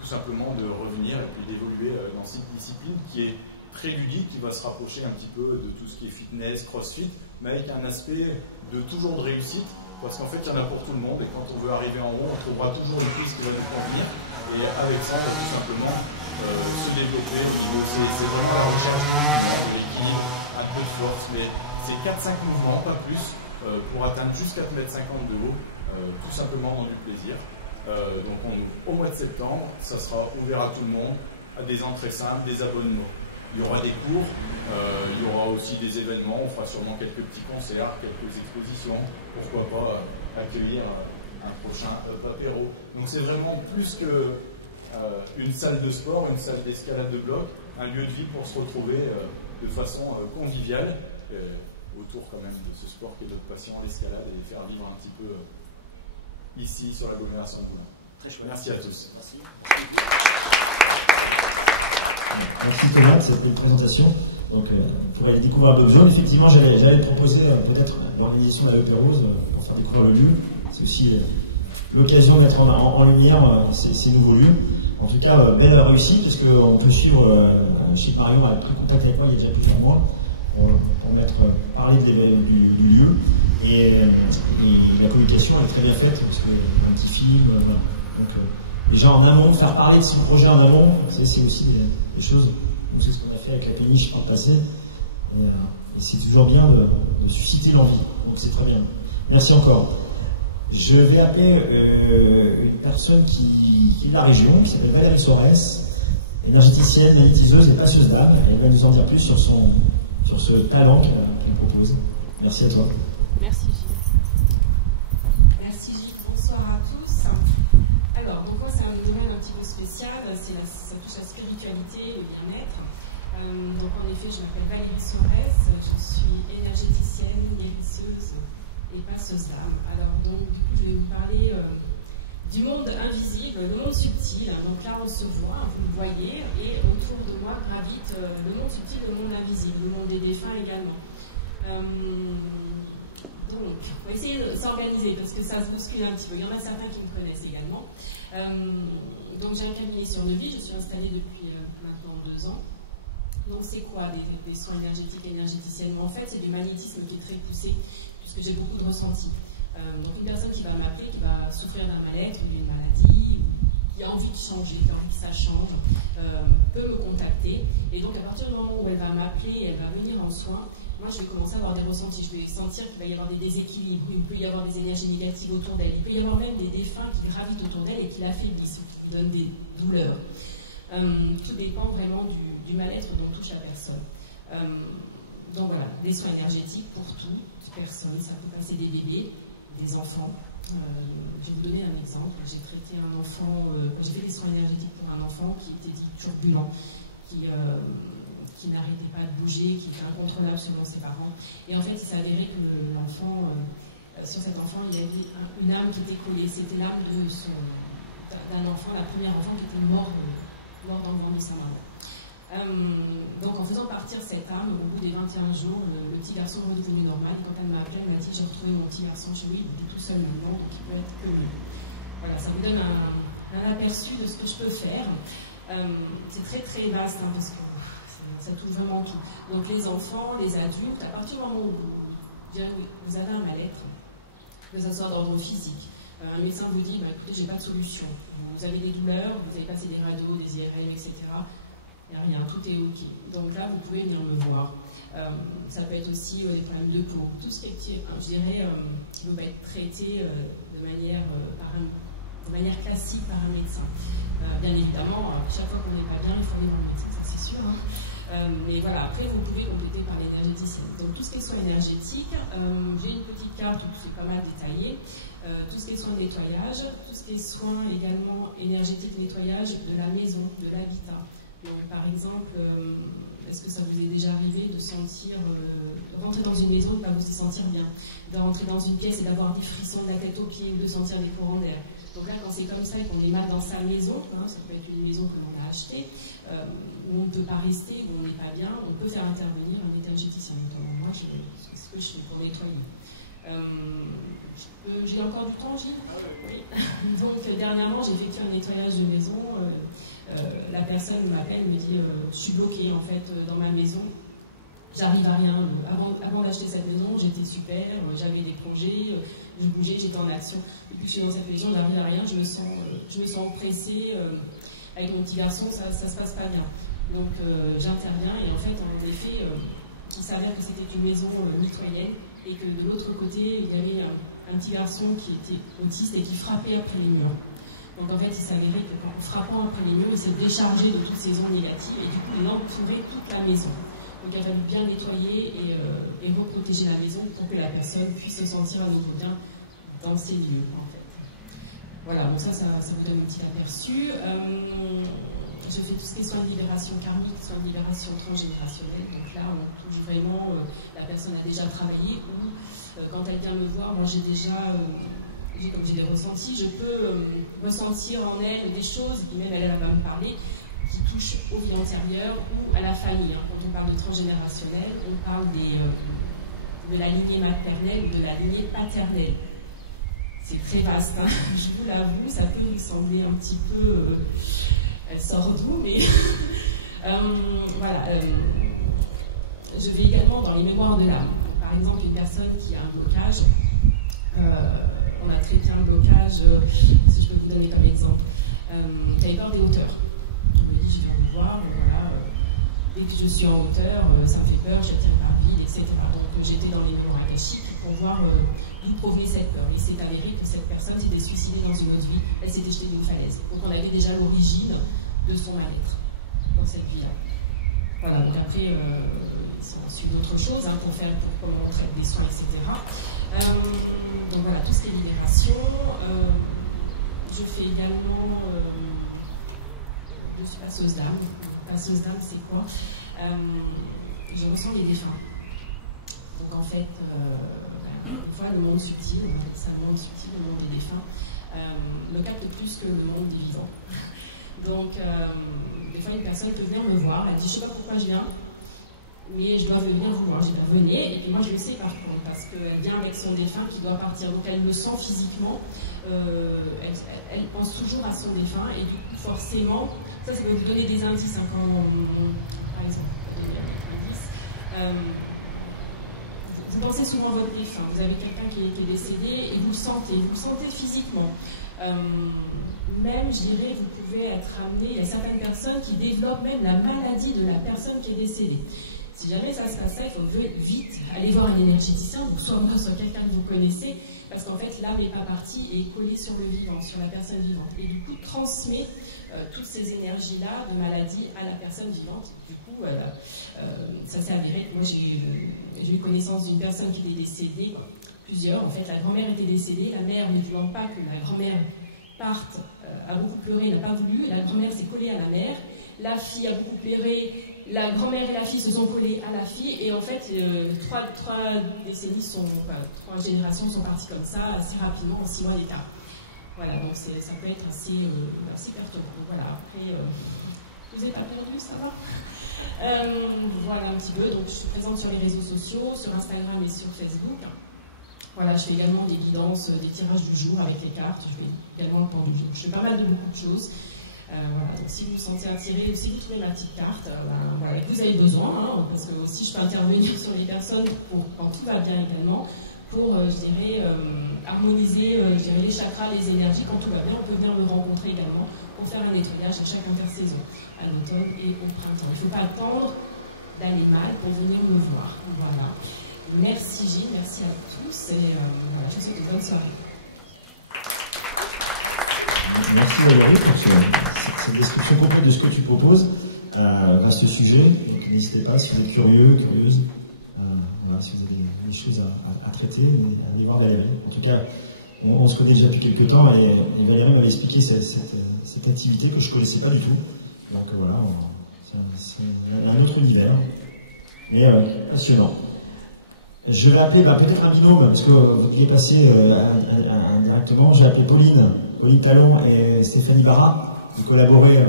tout simplement de revenir et puis d'évoluer dans cette discipline qui est très ludique, qui va se rapprocher un petit peu de tout ce qui est fitness, crossfit, mais avec un aspect de toujours de réussite. Parce qu'en fait, il y en a pour tout le monde, et quand on veut arriver en haut, on trouvera toujours une piste qui va nous convenir. Et avec ça, on va tout simplement se développer. C'est vraiment la recherche de l'équilibre, un peu de force, mais c'est 4-5 mouvements, pas plus, pour atteindre jusqu'à 4,50 m de haut, tout simplement dans du plaisir. Donc au mois de septembre, ça sera ouvert à tout le monde, à des entrées simples, des abonnements. Il y aura des cours, il y aura aussi des événements, on fera sûrement quelques petits concerts, quelques expositions, pourquoi pas accueillir un prochain apéro. Donc c'est vraiment plus qu'une salle de sport, une salle d'escalade de bloc, un lieu de vie pour se retrouver de façon conviviale, autour quand même de ce sport qui est notre passion, l'escalade, et les faire vivre un petit peu ici sur l'agglomération de Moulins. Très chouette. Merci à tous. Merci. Merci Thomas de cette belle présentation. Donc, pour aller découvrir Blogzone, effectivement, j'avais proposé peut-être l'organisation de la Haute Rose pour faire découvrir le lieu. C'est aussi l'occasion de mettre en lumière ces nouveaux lieux. En tout cas, belle réussite, parce qu'on peut suivre, chez Marion, elle a pris contact avec moi il y a déjà plusieurs mois, pour parler du lieu. Et la communication elle est très bien faite, parce qu'un petit film, donc déjà en amont, faire parler de son projet en amont, c'est aussi des choses, c'est ce qu'on a fait avec la péniche par le passé, et c'est toujours bien de susciter l'envie, donc c'est très bien. Merci encore. Je vais appeler une personne qui est de la région, qui s'appelle Valérie Sorès, énergéticienne, magnétiseuse et passeuse d'âme. Elle va nous en dire plus sur ce talent qu'elle propose. Merci à toi. Merci Gilles. Merci Gilles, bonsoir à tous. Alors, donc moi c'est un domaine un petit peu spécial, ça touche la spiritualité, le bien-être. Donc en effet, je m'appelle Valérie Soares, je suis énergéticienne, guérisseuse et passeuse d'âme. Alors donc du coup, je vais vous parler du monde invisible, le monde subtil. Donc là, on se voit, vous le voyez, et autour de moi gravite le monde subtil, le monde invisible, le monde des défunts également. Donc, on va essayer de s'organiser parce que ça se bouscule un petit peu. Il y en a certains qui me connaissent également. Donc j'ai un cabinet sur Neuville, je suis installée depuis maintenant 2 ans. Donc c'est quoi des soins énergétiques énergéticiennes? En fait, c'est du magnétisme qui est très poussé, puisque j'ai beaucoup de ressentis. Donc une personne qui va m'appeler, qui va souffrir d'un mal-être ou d'une maladie, qui a envie de changer, qui a envie que ça change, peut me contacter. Et donc à partir du moment où elle va m'appeler, elle va venir en soins, moi je vais commencer à avoir des ressentis. Je vais sentir qu'il va y avoir des déséquilibres, il peut y avoir des énergies négatives autour d'elle, il peut y avoir même des défunts qui gravitent autour d'elle et qui l'affaiblissent, qui lui donnent des douleurs. Tout dépend vraiment du mal-être dont touche la personne. Donc voilà, des soins énergétiques pour toute personne. Ça peut passer des bébés, des enfants. Je vais vous donner un exemple. J'ai traité un enfant, j'ai fait des soins énergétiques pour un enfant qui était dit turbulent, qui n'arrêtait pas de bouger, qui était incontrôlable selon ses parents. Et en fait, il s'est avéré que l'enfant, sur cet enfant, il y avait une âme qui était collée. C'était l'âme d'un enfant, la première enfant qui était mort dans le ventre de sa maman. Donc en faisant partir cette âme, au bout des 21 jours, le petit garçon est redevenu normal. Quand elle m'a appelé, elle m'a dit j'ai retrouvé mon petit garçon chez lui, il est tout seul maintenant, donc il peut être que lui. Voilà, ça vous donne un aperçu de ce que je peux faire. C'est très très vaste, hein, parce que ça touche vraiment tout. Donc les enfants, les adultes, à partir du moment où vous avez un mal-être, que ce soit d'ordre physique, un médecin vous dit, bah, écoutez, j'ai pas de solution. Vous avez des douleurs, vous avez passé des radios, des IRM, etc. Il n'y a rien, tout est OK. Donc là, vous pouvez venir me voir. Ça peut être aussi des problèmes de peau. Tout ce qui est, je dirais, va être traité de manière classique par un médecin. Bien évidemment, chaque fois qu'on n'est pas bien, il faut aller voir le médecin, ça c'est sûr. Mais voilà, après, vous pouvez compléter par l'énergéticienne. Donc tout ce qui est soins énergétiques, j'ai une petite carte où c'est pas mal détaillé. Tout ce qui est soins de nettoyage, tout ce qui est soins également énergétiques, nettoyage de la maison, de l'habitat. Donc, par exemple, est-ce que ça vous est déjà arrivé de sentir, rentrer dans une maison et de ne pas vous y sentir bien, de rentrer dans une pièce et d'avoir des frissons de la tête aux pieds ou de sentir des courants d'air? Donc là, quand c'est comme ça et qu'on est mal dans sa maison, hein, ça peut être une maison que l'on a achetée, où on ne peut pas rester, où on n'est pas bien, on peut faire intervenir un énergéticien. Moi, c'est ce que je fais pour nettoyer. J'ai encore du temps, Gilles? Oui. Donc, dernièrement, j'ai effectué un nettoyage de maison. La personne m'appelle, me dit je suis bloquée en fait dans ma maison, j'arrive à rien. Avant d'acheter cette maison, j'étais super, j'avais des projets, je bougeais, j'étais en action. Et puis je suis dans cette maison, j'arrive à rien, je me sens oppressée. Avec mon petit garçon, ça se passe pas bien. Donc j'interviens et en fait, il s'avère que c'était une maison mitoyenne et que de l'autre côté, il y avait un petit garçon qui était autiste et qui frappait après les murs. Donc en fait, il s'avérait qu'en frappant après les murs, il s'est déchargé de toutes ces ondes négatives et du coup, il entourait toute la maison. Donc il a fallu bien nettoyer et reprotéger la maison pour que la personne puisse se sentir à nouveau bien dans ces lieux, en fait. Voilà, donc ça vous donne un petit aperçu. Je fais tout ce qui est soins de libération karmique, soins de libération transgénérationnelle. Donc là, on touche vraiment, la personne a déjà travaillé ou quand elle vient me voir, moi j'ai déjà... comme j'ai des ressentis, je peux ressentir en elle des choses qui même elle va me parler, qui touchent aux vies antérieures ou à la famille. Hein. Quand on parle de transgénérationnel, on parle de la lignée maternelle ou de la lignée paternelle. C'est très vaste, hein. Je vous l'avoue, ça peut vous sembler un petit peu... elle sort d'où, mais... voilà. Je vais également dans les mémoires de l'âme. Par exemple, une personne qui a un blocage... on a traité un blocage, si je peux vous donner comme exemple, qui avait peur des hauteurs. On me dit, je viens vous voir, voilà, dès que je suis en hauteur, ça me fait peur, je tiens ma vie, etc. Donc j'étais dans les mémoires akashiques pour voir d'où provenait cette peur. Et c'est avéré que cette personne s'était suicidée dans une autre vie, elle s'était jetée d'une falaise. Donc on avait déjà l'origine de son mal-être dans cette vie-là. Voilà, donc après, c'est ensuite autre chose hein, pour comment on traite des soins, etc. Donc voilà, tout ce qui est libération. Je fais également je suis passeuse d'âme. Passeuse d'âme, c'est quoi? je ressens les défunts. Donc en fait, une fois, le monde subtil, c'est un monde subtil, le monde des défunts, me capte plus que le monde des vivants. Donc, des fois, une personne peut venir me voir, elle dit, je ne sais pas pourquoi je viens, mais je dois venir vous voir. Je dis, venez, et puis moi, je le sais par contre, parce qu'elle vient avec son défunt qui doit partir. Donc, elle me sent physiquement, elle pense toujours à son défunt, et du coup, forcément, ça peut vous donner des indices, hein, quand, par exemple, vous pensez souvent à votre défunt, vous avez quelqu'un qui est décédé et vous le sentez physiquement. Même, je dirais, vous pouvez être amené, il y a certaines personnes qui développent même la maladie de la personne qui est décédée. Si jamais ça se passe, il faut vite aller voir un énergéticien, donc soit moi, soit quelqu'un que vous connaissez, parce qu'en fait, l'âme n'est pas partie et est collée sur le vivant, sur la personne vivante. Et du coup, transmet toutes ces énergies-là de maladie à la personne vivante. Du coup, ça s'est avéré que moi, j'ai eu connaissance d'une personne qui était décédée, plusieurs. En fait, la grand-mère était décédée, la mère ne voulant pas que la grand-mère parte, a beaucoup pleuré, n'a pas voulu, la grand-mère s'est collée à la mère, la fille a beaucoup pleuré, la grand-mère et la fille se sont collées à la fille, et en fait, trois décennies trois générations sont parties comme ça, assez rapidement, en 6 mois d'écart. Voilà, donc ça peut être assez perturbant. Voilà, après, vous n'êtes pas perdu, ça va? Voilà un petit peu, donc je suis présente sur les réseaux sociaux, sur Instagram et sur Facebook. Voilà, je fais également des guidances, des tirages du jour avec les cartes, je fais également le pendule. Je fais pas mal de beaucoup de choses. Voilà, donc si vous vous sentez attiré, si vous trouvez ma petite carte, voilà, vous avez besoin, hein, parce que aussi je peux intervenir sur les personnes pour, quand tout va bien également, pour, je dirais, harmoniser les chakras, les énergies. Quand tout va bien, on peut venir me rencontrer également pour faire un nettoyage à chaque intersaison, à l'automne et au printemps. Il ne faut pas attendre d'aller mal pour venir me voir. Voilà. Merci Gilles, merci à tous et voilà, je vous souhaite une bonne soirée. Merci Valérie pour cette description complète de ce que tu proposes. Vaste sujet, donc n'hésitez pas si vous êtes curieux, curieuse, voilà, si vous avez des choses à traiter, allez voir Valérie. En tout cas, on se connaît déjà depuis quelques temps et Valérie m'avait expliqué cette activité que je ne connaissais pas du tout. Donc voilà, c'est un autre univers, mais passionnant. Je vais appeler peut-être un binôme, parce que vous devez passer indirectement. J'ai appelé Pauline Talon et Stéphanie Barra. Vous collaborez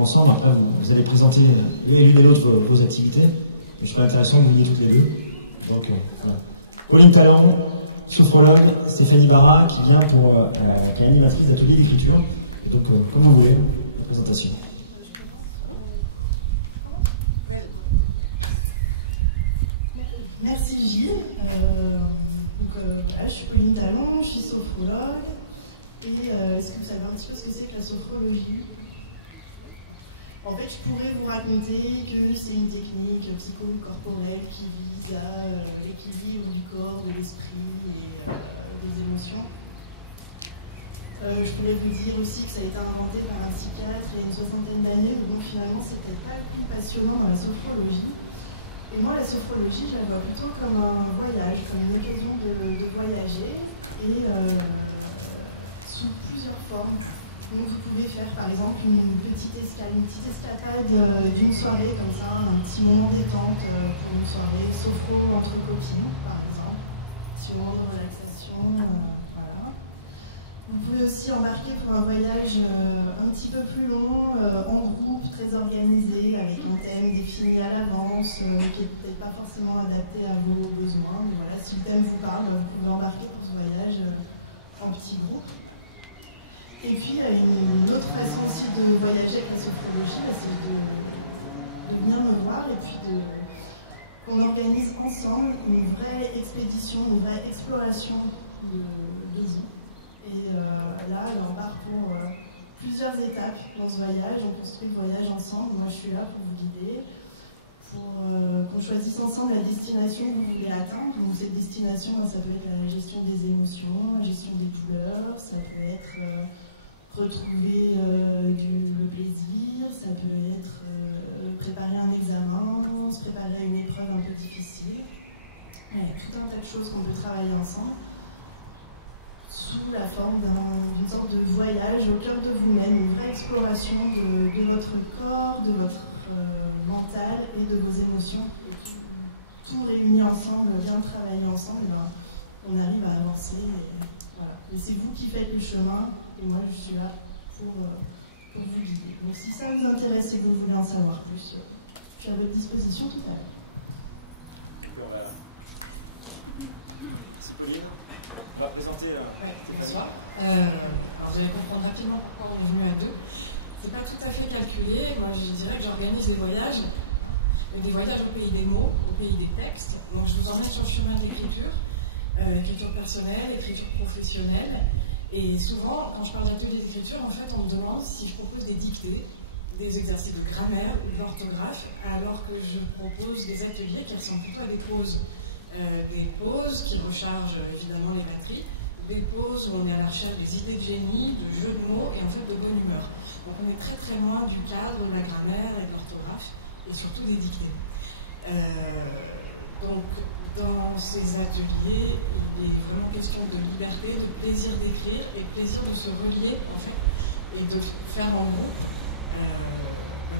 ensemble. Après, vous allez présenter l'une et l'autre vos activités. Je serais intéressant que vous veniez toutes les deux. Donc, voilà. Pauline Talon, sophrologue, Stéphanie Barra, qui vient qui est animatrice d'atelier d'écriture. Et donc, comme vous voulez, la présentation. Merci Gilles. Voilà, je suis Pauline Talon, je suis sophrologue. Et est-ce que vous savez un petit peu ce que c'est que la sophrologie? En fait, je pourrais vous raconter que c'est une technique psycho-corporelle qui vise à l'équilibre du corps, de l'esprit et des émotions. Je pourrais vous dire aussi que ça a été inventé par un psychiatre il y a une 60aine d'années, donc finalement, c'est peut-être pas le plus passionnant dans la sophrologie. Et moi, la sophrologie, je la vois plutôt comme un voyage, comme une occasion de voyager, et sous plusieurs formes. Donc vous pouvez faire par exemple une petite escapade d'une soirée comme ça, un petit moment détente pour une soirée sophro entre copines, par exemple, petit moment de relaxation, voilà. Vous pouvez aussi embarquer pour un voyage un petit peu plus long, en groupe, très organisé, avec un thème défini à l'avance, qui n'est peut-être pas forcément adapté à vos besoins. Mais voilà, si le thème vous parle, vous pouvez embarquer pour ce voyage en petit groupe. Et puis, il y a une autre façon aussi de voyager avec la sophrologie, c'est de venir me voir et puis qu'on organise ensemble une vraie expédition, une vraie exploration de vous. Et là, on embarque pour plusieurs étapes dans ce voyage. On construit le voyage ensemble. Moi, je suis là pour vous guider, pour qu'on choisisse ensemble la destination que vous voulez atteindre. Donc, cette destination, ça peut être la gestion des émotions, la gestion des douleurs, ça peut être retrouver le plaisir, ça peut être préparer un examen, se préparer à une épreuve un peu difficile. Il y a tout un tas de choses qu'on peut travailler ensemble, sous la forme d'une sorte de voyage au cœur de vous-même, une vraie exploration de votre corps, de votre mental et de vos émotions. Et tout réuni ensemble, bien travailler ensemble, et ben, on arrive à avancer. Et, voilà. Et c'est vous qui faites le chemin, et moi je suis là pour vous guider. Donc si ça vous intéresse et que vous voulez en savoir plus, je suis à votre disposition tout à l'heure. On va présenter. Bonsoir. Alors vous allez comprendre rapidement pourquoi on est venu à deux. C'est pas tout à fait calculé. Moi je dirais que j'organise des voyages au pays des mots, au pays des textes. Donc je vous emmène sur le chemin de l'écriture, écriture personnelle, écriture professionnelle. Et souvent, quand je parle d'atelier d'écriture, en fait, on me demande si je propose des dictées, des exercices de grammaire ou d'orthographe, alors que je propose des ateliers qui ressemblent plutôt à des pauses. Des pauses qui rechargent évidemment les batteries, des pauses où on est à la recherche des idées de génie, de jeux de mots et en fait de bonne humeur. Donc on est très très loin du cadre de la grammaire et de l'orthographe et surtout des dictées. Donc dans ces ateliers, il est vraiment question de liberté, de plaisir d'écrire et de plaisir de se relier en fait et de faire en groupe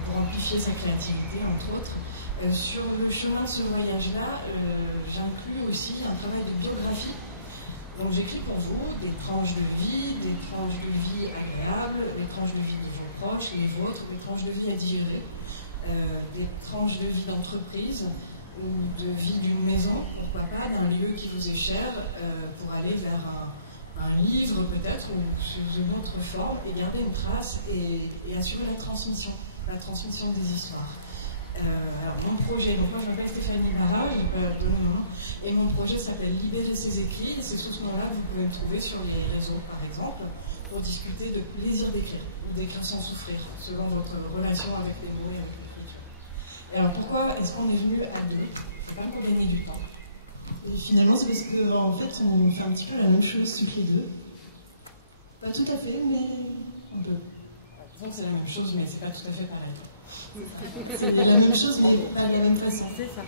pour amplifier sa créativité entre autres. Sur le chemin de ce voyage-là, j'inclus aussi un travail de biographie. Donc j'écris pour vous des tranches de vie, des tranches de vie agréables, des tranches de vie de vos proches, les vôtres, des tranches de vie à digérer, des tranches de vie d'entreprise ou de vie d'une maison, pourquoi pas, d'un lieu qui vous est cher, pour aller vers un livre peut-être ou sous une autre forme et garder une trace et assurer la transmission des histoires. Alors mon projet, donc moi je m'appelle Stéphanie Barra, je peux donner mon nom, et mon projet s'appelle Libérer ses écrits, et c'est sous ce nom-là que vous pouvez me trouver sur les réseaux par exemple, pour discuter de plaisir d'écrire, ou d'écrire sans souffrir, selon votre relation avec les mots et avec l'écriture. Alors pourquoi est-ce qu'on est venu à deux? C'est pas pour gagner du temps. Et finalement c'est parce qu'en fait on fait un petit peu la même chose toutes les deux. Pas tout à fait, mais un peu. Disons que c'est la même chose, mais c'est pas tout à fait pareil. C'est la même chose, mais pas de la même façon. C'est ça.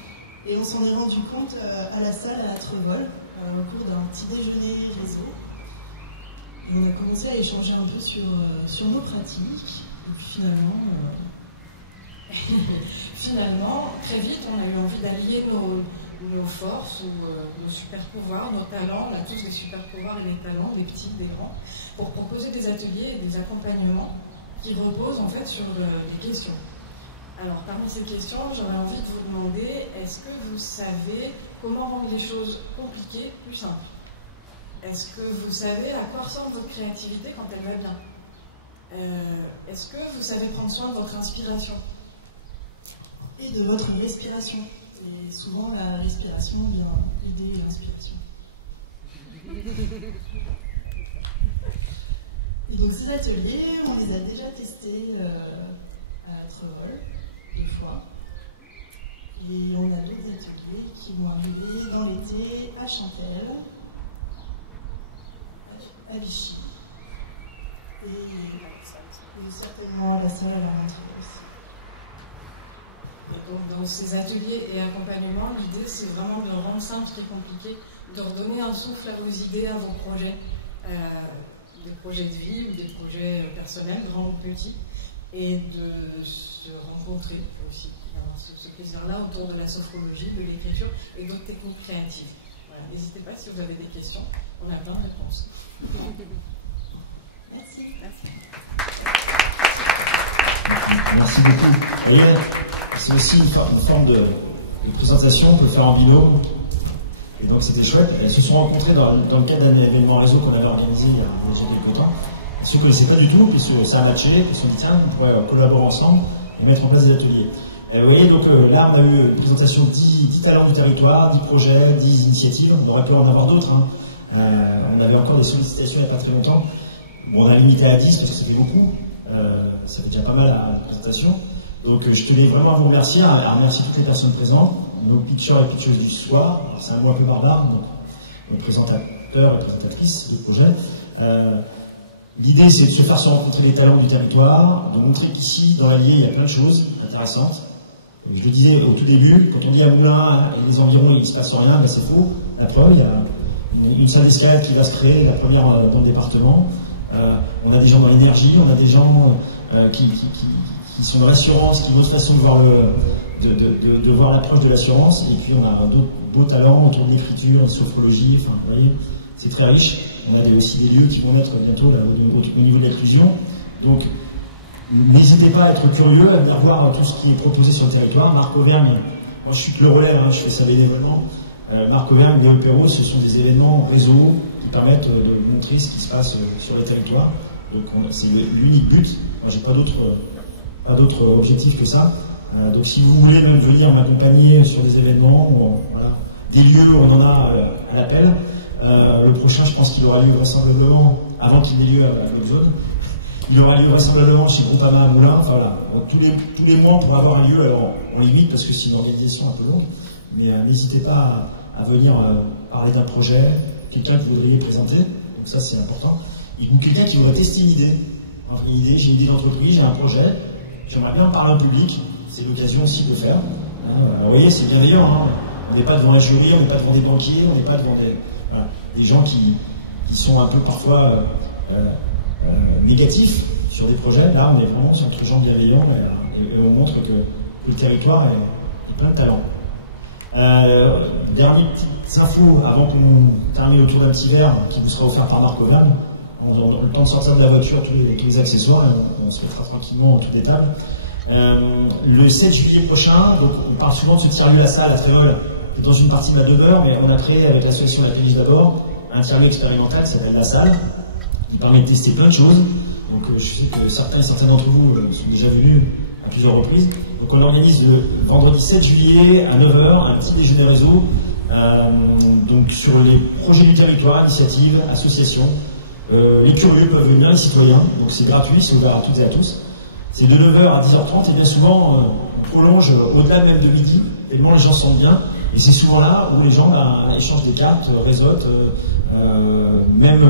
Et on s'en est rendu compte à la salle à la Trevol, au cours d'un petit déjeuner réseau. Et on a commencé à échanger un peu sur nos pratiques. Et puis finalement, très vite, on a eu envie d'allier nos forces ou nos super pouvoirs, nos talents. On a tous des super pouvoirs et des talents, des petits, des grands, pour proposer des ateliers et des accompagnements qui reposent en fait sur des questions. Alors, parmi ces questions, j'aurais envie de vous demander, est-ce que vous savez comment rendre les choses compliquées plus simples? Est-ce que vous savez à quoi ressemble votre créativité quand elle va bien? Est-ce que vous savez prendre soin de votre inspiration? Et de votre respiration. Et souvent, la respiration vient aider l'inspiration. Et donc, ces ateliers, on les a déjà testés à Trevol. 2 fois. Et on a d'autres ateliers qui vont arriver dans l'été à Chantelle, à Vichy, et certainement à la salle à la rentrée aussi. Donc, dans ces ateliers et accompagnements, l'idée c'est vraiment de rendre simple ce qui est compliqué, de redonner un souffle à vos idées, à vos projets, des projets de vie ou des projets personnels, grands ou petits, et de se rencontrer aussi, avoir ce plaisir-là autour de la sophrologie, de l'écriture et d'autres techniques créatives. Voilà. N'hésitez pas si vous avez des questions, on a plein de réponses. Merci. Merci beaucoup. Vous voyez, c'est aussi une forme de présentation, on peut faire en binôme. Et donc c'était chouette. Elles se sont rencontrées dans le cadre d'un événement réseau qu'on avait organisé il y a déjà quelques temps. Elles ne se connaissaient pas du tout, puisque ça a matché. Elles se sont dit tiens, on pourrait collaborer ensemble et mettre en place des ateliers. Et vous voyez, donc là on a eu une présentation de 10 talents du territoire, 10 projets, 10 initiatives. On aurait pu en avoir d'autres. Hein. On avait encore des sollicitations il n'y a pas très longtemps. Bon, on a limité à 10 parce que c'était beaucoup. Ça fait déjà pas mal à la présentation. Donc je tenais vraiment à vous remercier, à remercier toutes les personnes présentes, nos pitchers et pitcheuses du soir. C'est un mot un peu barbare, donc nos présentateurs et présentatrices du projet. L'idée c'est de se faire se rencontrer les talents du territoire, de montrer qu'ici, dans l'Allier, il y a plein de choses intéressantes. Je le disais au tout début, quand on dit à Moulins et les environs il ne se passe rien, ben c'est faux. La preuve, il y a une salle d'escalade qui va se créer, la première dans le département. On a des gens dans l'énergie, on a des gens qui sont dans l'assurance, qui ont une autre façon de voir de voir l'approche de l'assurance, et puis on a d'autres beaux talents autour de l'écriture, de sophrologie, enfin, vous voyez, c'est très riche. On a aussi des lieux qui vont naître bientôt là, au niveau de l'inclusion. Donc, n'hésitez pas à être curieux, à venir voir tout ce qui est proposé sur le territoire. Marc Auvergne, moi je suis que le relais, hein, je fais ça bénévolement. Marc Auvergne, des Opéros, ce sont des événements réseau qui permettent de montrer ce qui se passe sur le territoire. Donc c'est l'unique but. Moi j'ai pas d'autre objectif que ça. Donc si vous voulez même venir m'accompagner sur des événements, voilà, des lieux où on en a à l'appel. Le prochain, je pense qu'il aura lieu vraisemblablement avant qu'il ait lieu à Blockzone. Il aura lieu vraisemblablement chez Groupama à Moulins. Enfin, voilà. Donc, tous les mois pour avoir un lieu. Alors on limite parce que c'est une organisation un peu longue, mais n'hésitez pas à venir parler d'un projet, quelqu'un que vous voudriez présenter. Donc ça c'est important. Ou quelqu'un qui voudrait tester une idée. Alors, j'ai une idée d'entreprise, j'ai un projet, j'aimerais bien en parler en public. C'est l'occasion aussi de le faire. Vous voyez, c'est bienveillant. Hein. On n'est pas devant un jury, on n'est pas devant des banquiers, on n'est pas devant des gens qui sont un peu parfois négatifs sur des projets. Là, on est vraiment sur entre gens bienveillants et on montre que le territoire est plein de talent. Dernière petite info avant qu'on termine autour d'un petit verre qui vous sera offert par Marc Auvergne. On aura le temps de sortir de la voiture tous les accessoires et on se mettra tranquillement autour des tables. Le 7 juillet prochain, donc on parle souvent de ce tiers-lieu La Salle à Trévol, qui est dans une partie de la demeure, mais on a créé avec l'association La Péniche d'abord un tiers-lieu expérimental qui s'appelle La Salle, qui permet de tester plein de choses. Donc je sais que certains d'entre vous sont déjà venus à plusieurs reprises. Donc on organise le vendredi 7 juillet à 9h un petit déjeuner réseau donc sur les projets du territoire, initiatives, associations. Les curieux peuvent venir, les citoyens, donc c'est gratuit, c'est ouvert à toutes et à tous. C'est de 9h à 10h30 et bien souvent on prolonge au-delà même de midi, tellement les gens sont bien. Et c'est souvent là où les gens échangent des cartes, réseautent, même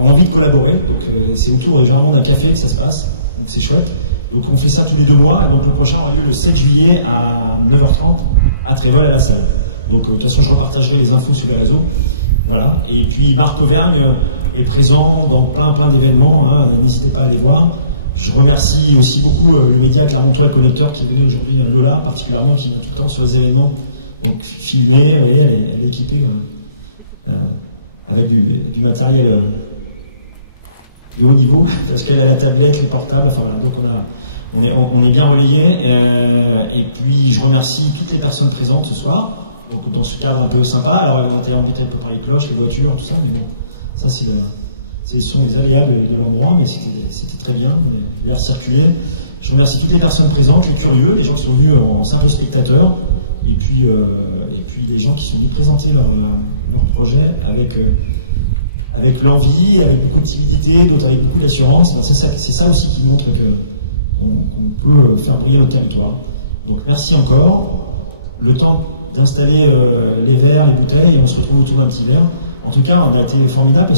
ont envie de collaborer. Donc c'est autour généralement d'un café que ça se passe, donc c'est chouette. Donc on fait ça tous les 2 mois, et donc le prochain aura lieu le 7 juillet à 9h30 à Trévol à La Salle. Donc de toute façon je repartagerai les infos sur les réseaux. Voilà. Et puis Marc Auvergne est présent dans plein d'événements, hein, n'hésitez pas à aller voir. Je remercie aussi beaucoup le média Clermontois Connecteur qui est venu aujourd'hui, Lola particulièrement, qui vient tout le temps sur les événements. Donc filmée, vous voyez, elle est équipée avec du matériel de haut niveau, parce qu'elle a la tablette, le portable, enfin voilà, donc on est bien relayé. Et puis je remercie toutes les personnes présentes ce soir, donc dans ce cadre un peu sympa. Alors le matériel peut-être par les cloches, les voitures, tout ça, mais bon, ça ce sont les aléas de l'endroit, mais c'était très bien, l'air circulait. Je remercie toutes les personnes présentes, les curieux, les gens qui sont venus en simple spectateurs, et puis les gens qui sont venus présenter leur projet avec l'envie, avec beaucoup de timidité, d'autres avec beaucoup d'assurance. C'est ça aussi qui montre qu'on peut faire briller notre territoire. Donc merci encore. Le temps d'installer les verres, les bouteilles, et on se retrouve autour d'un petit verre. En tout cas, on a été formidable.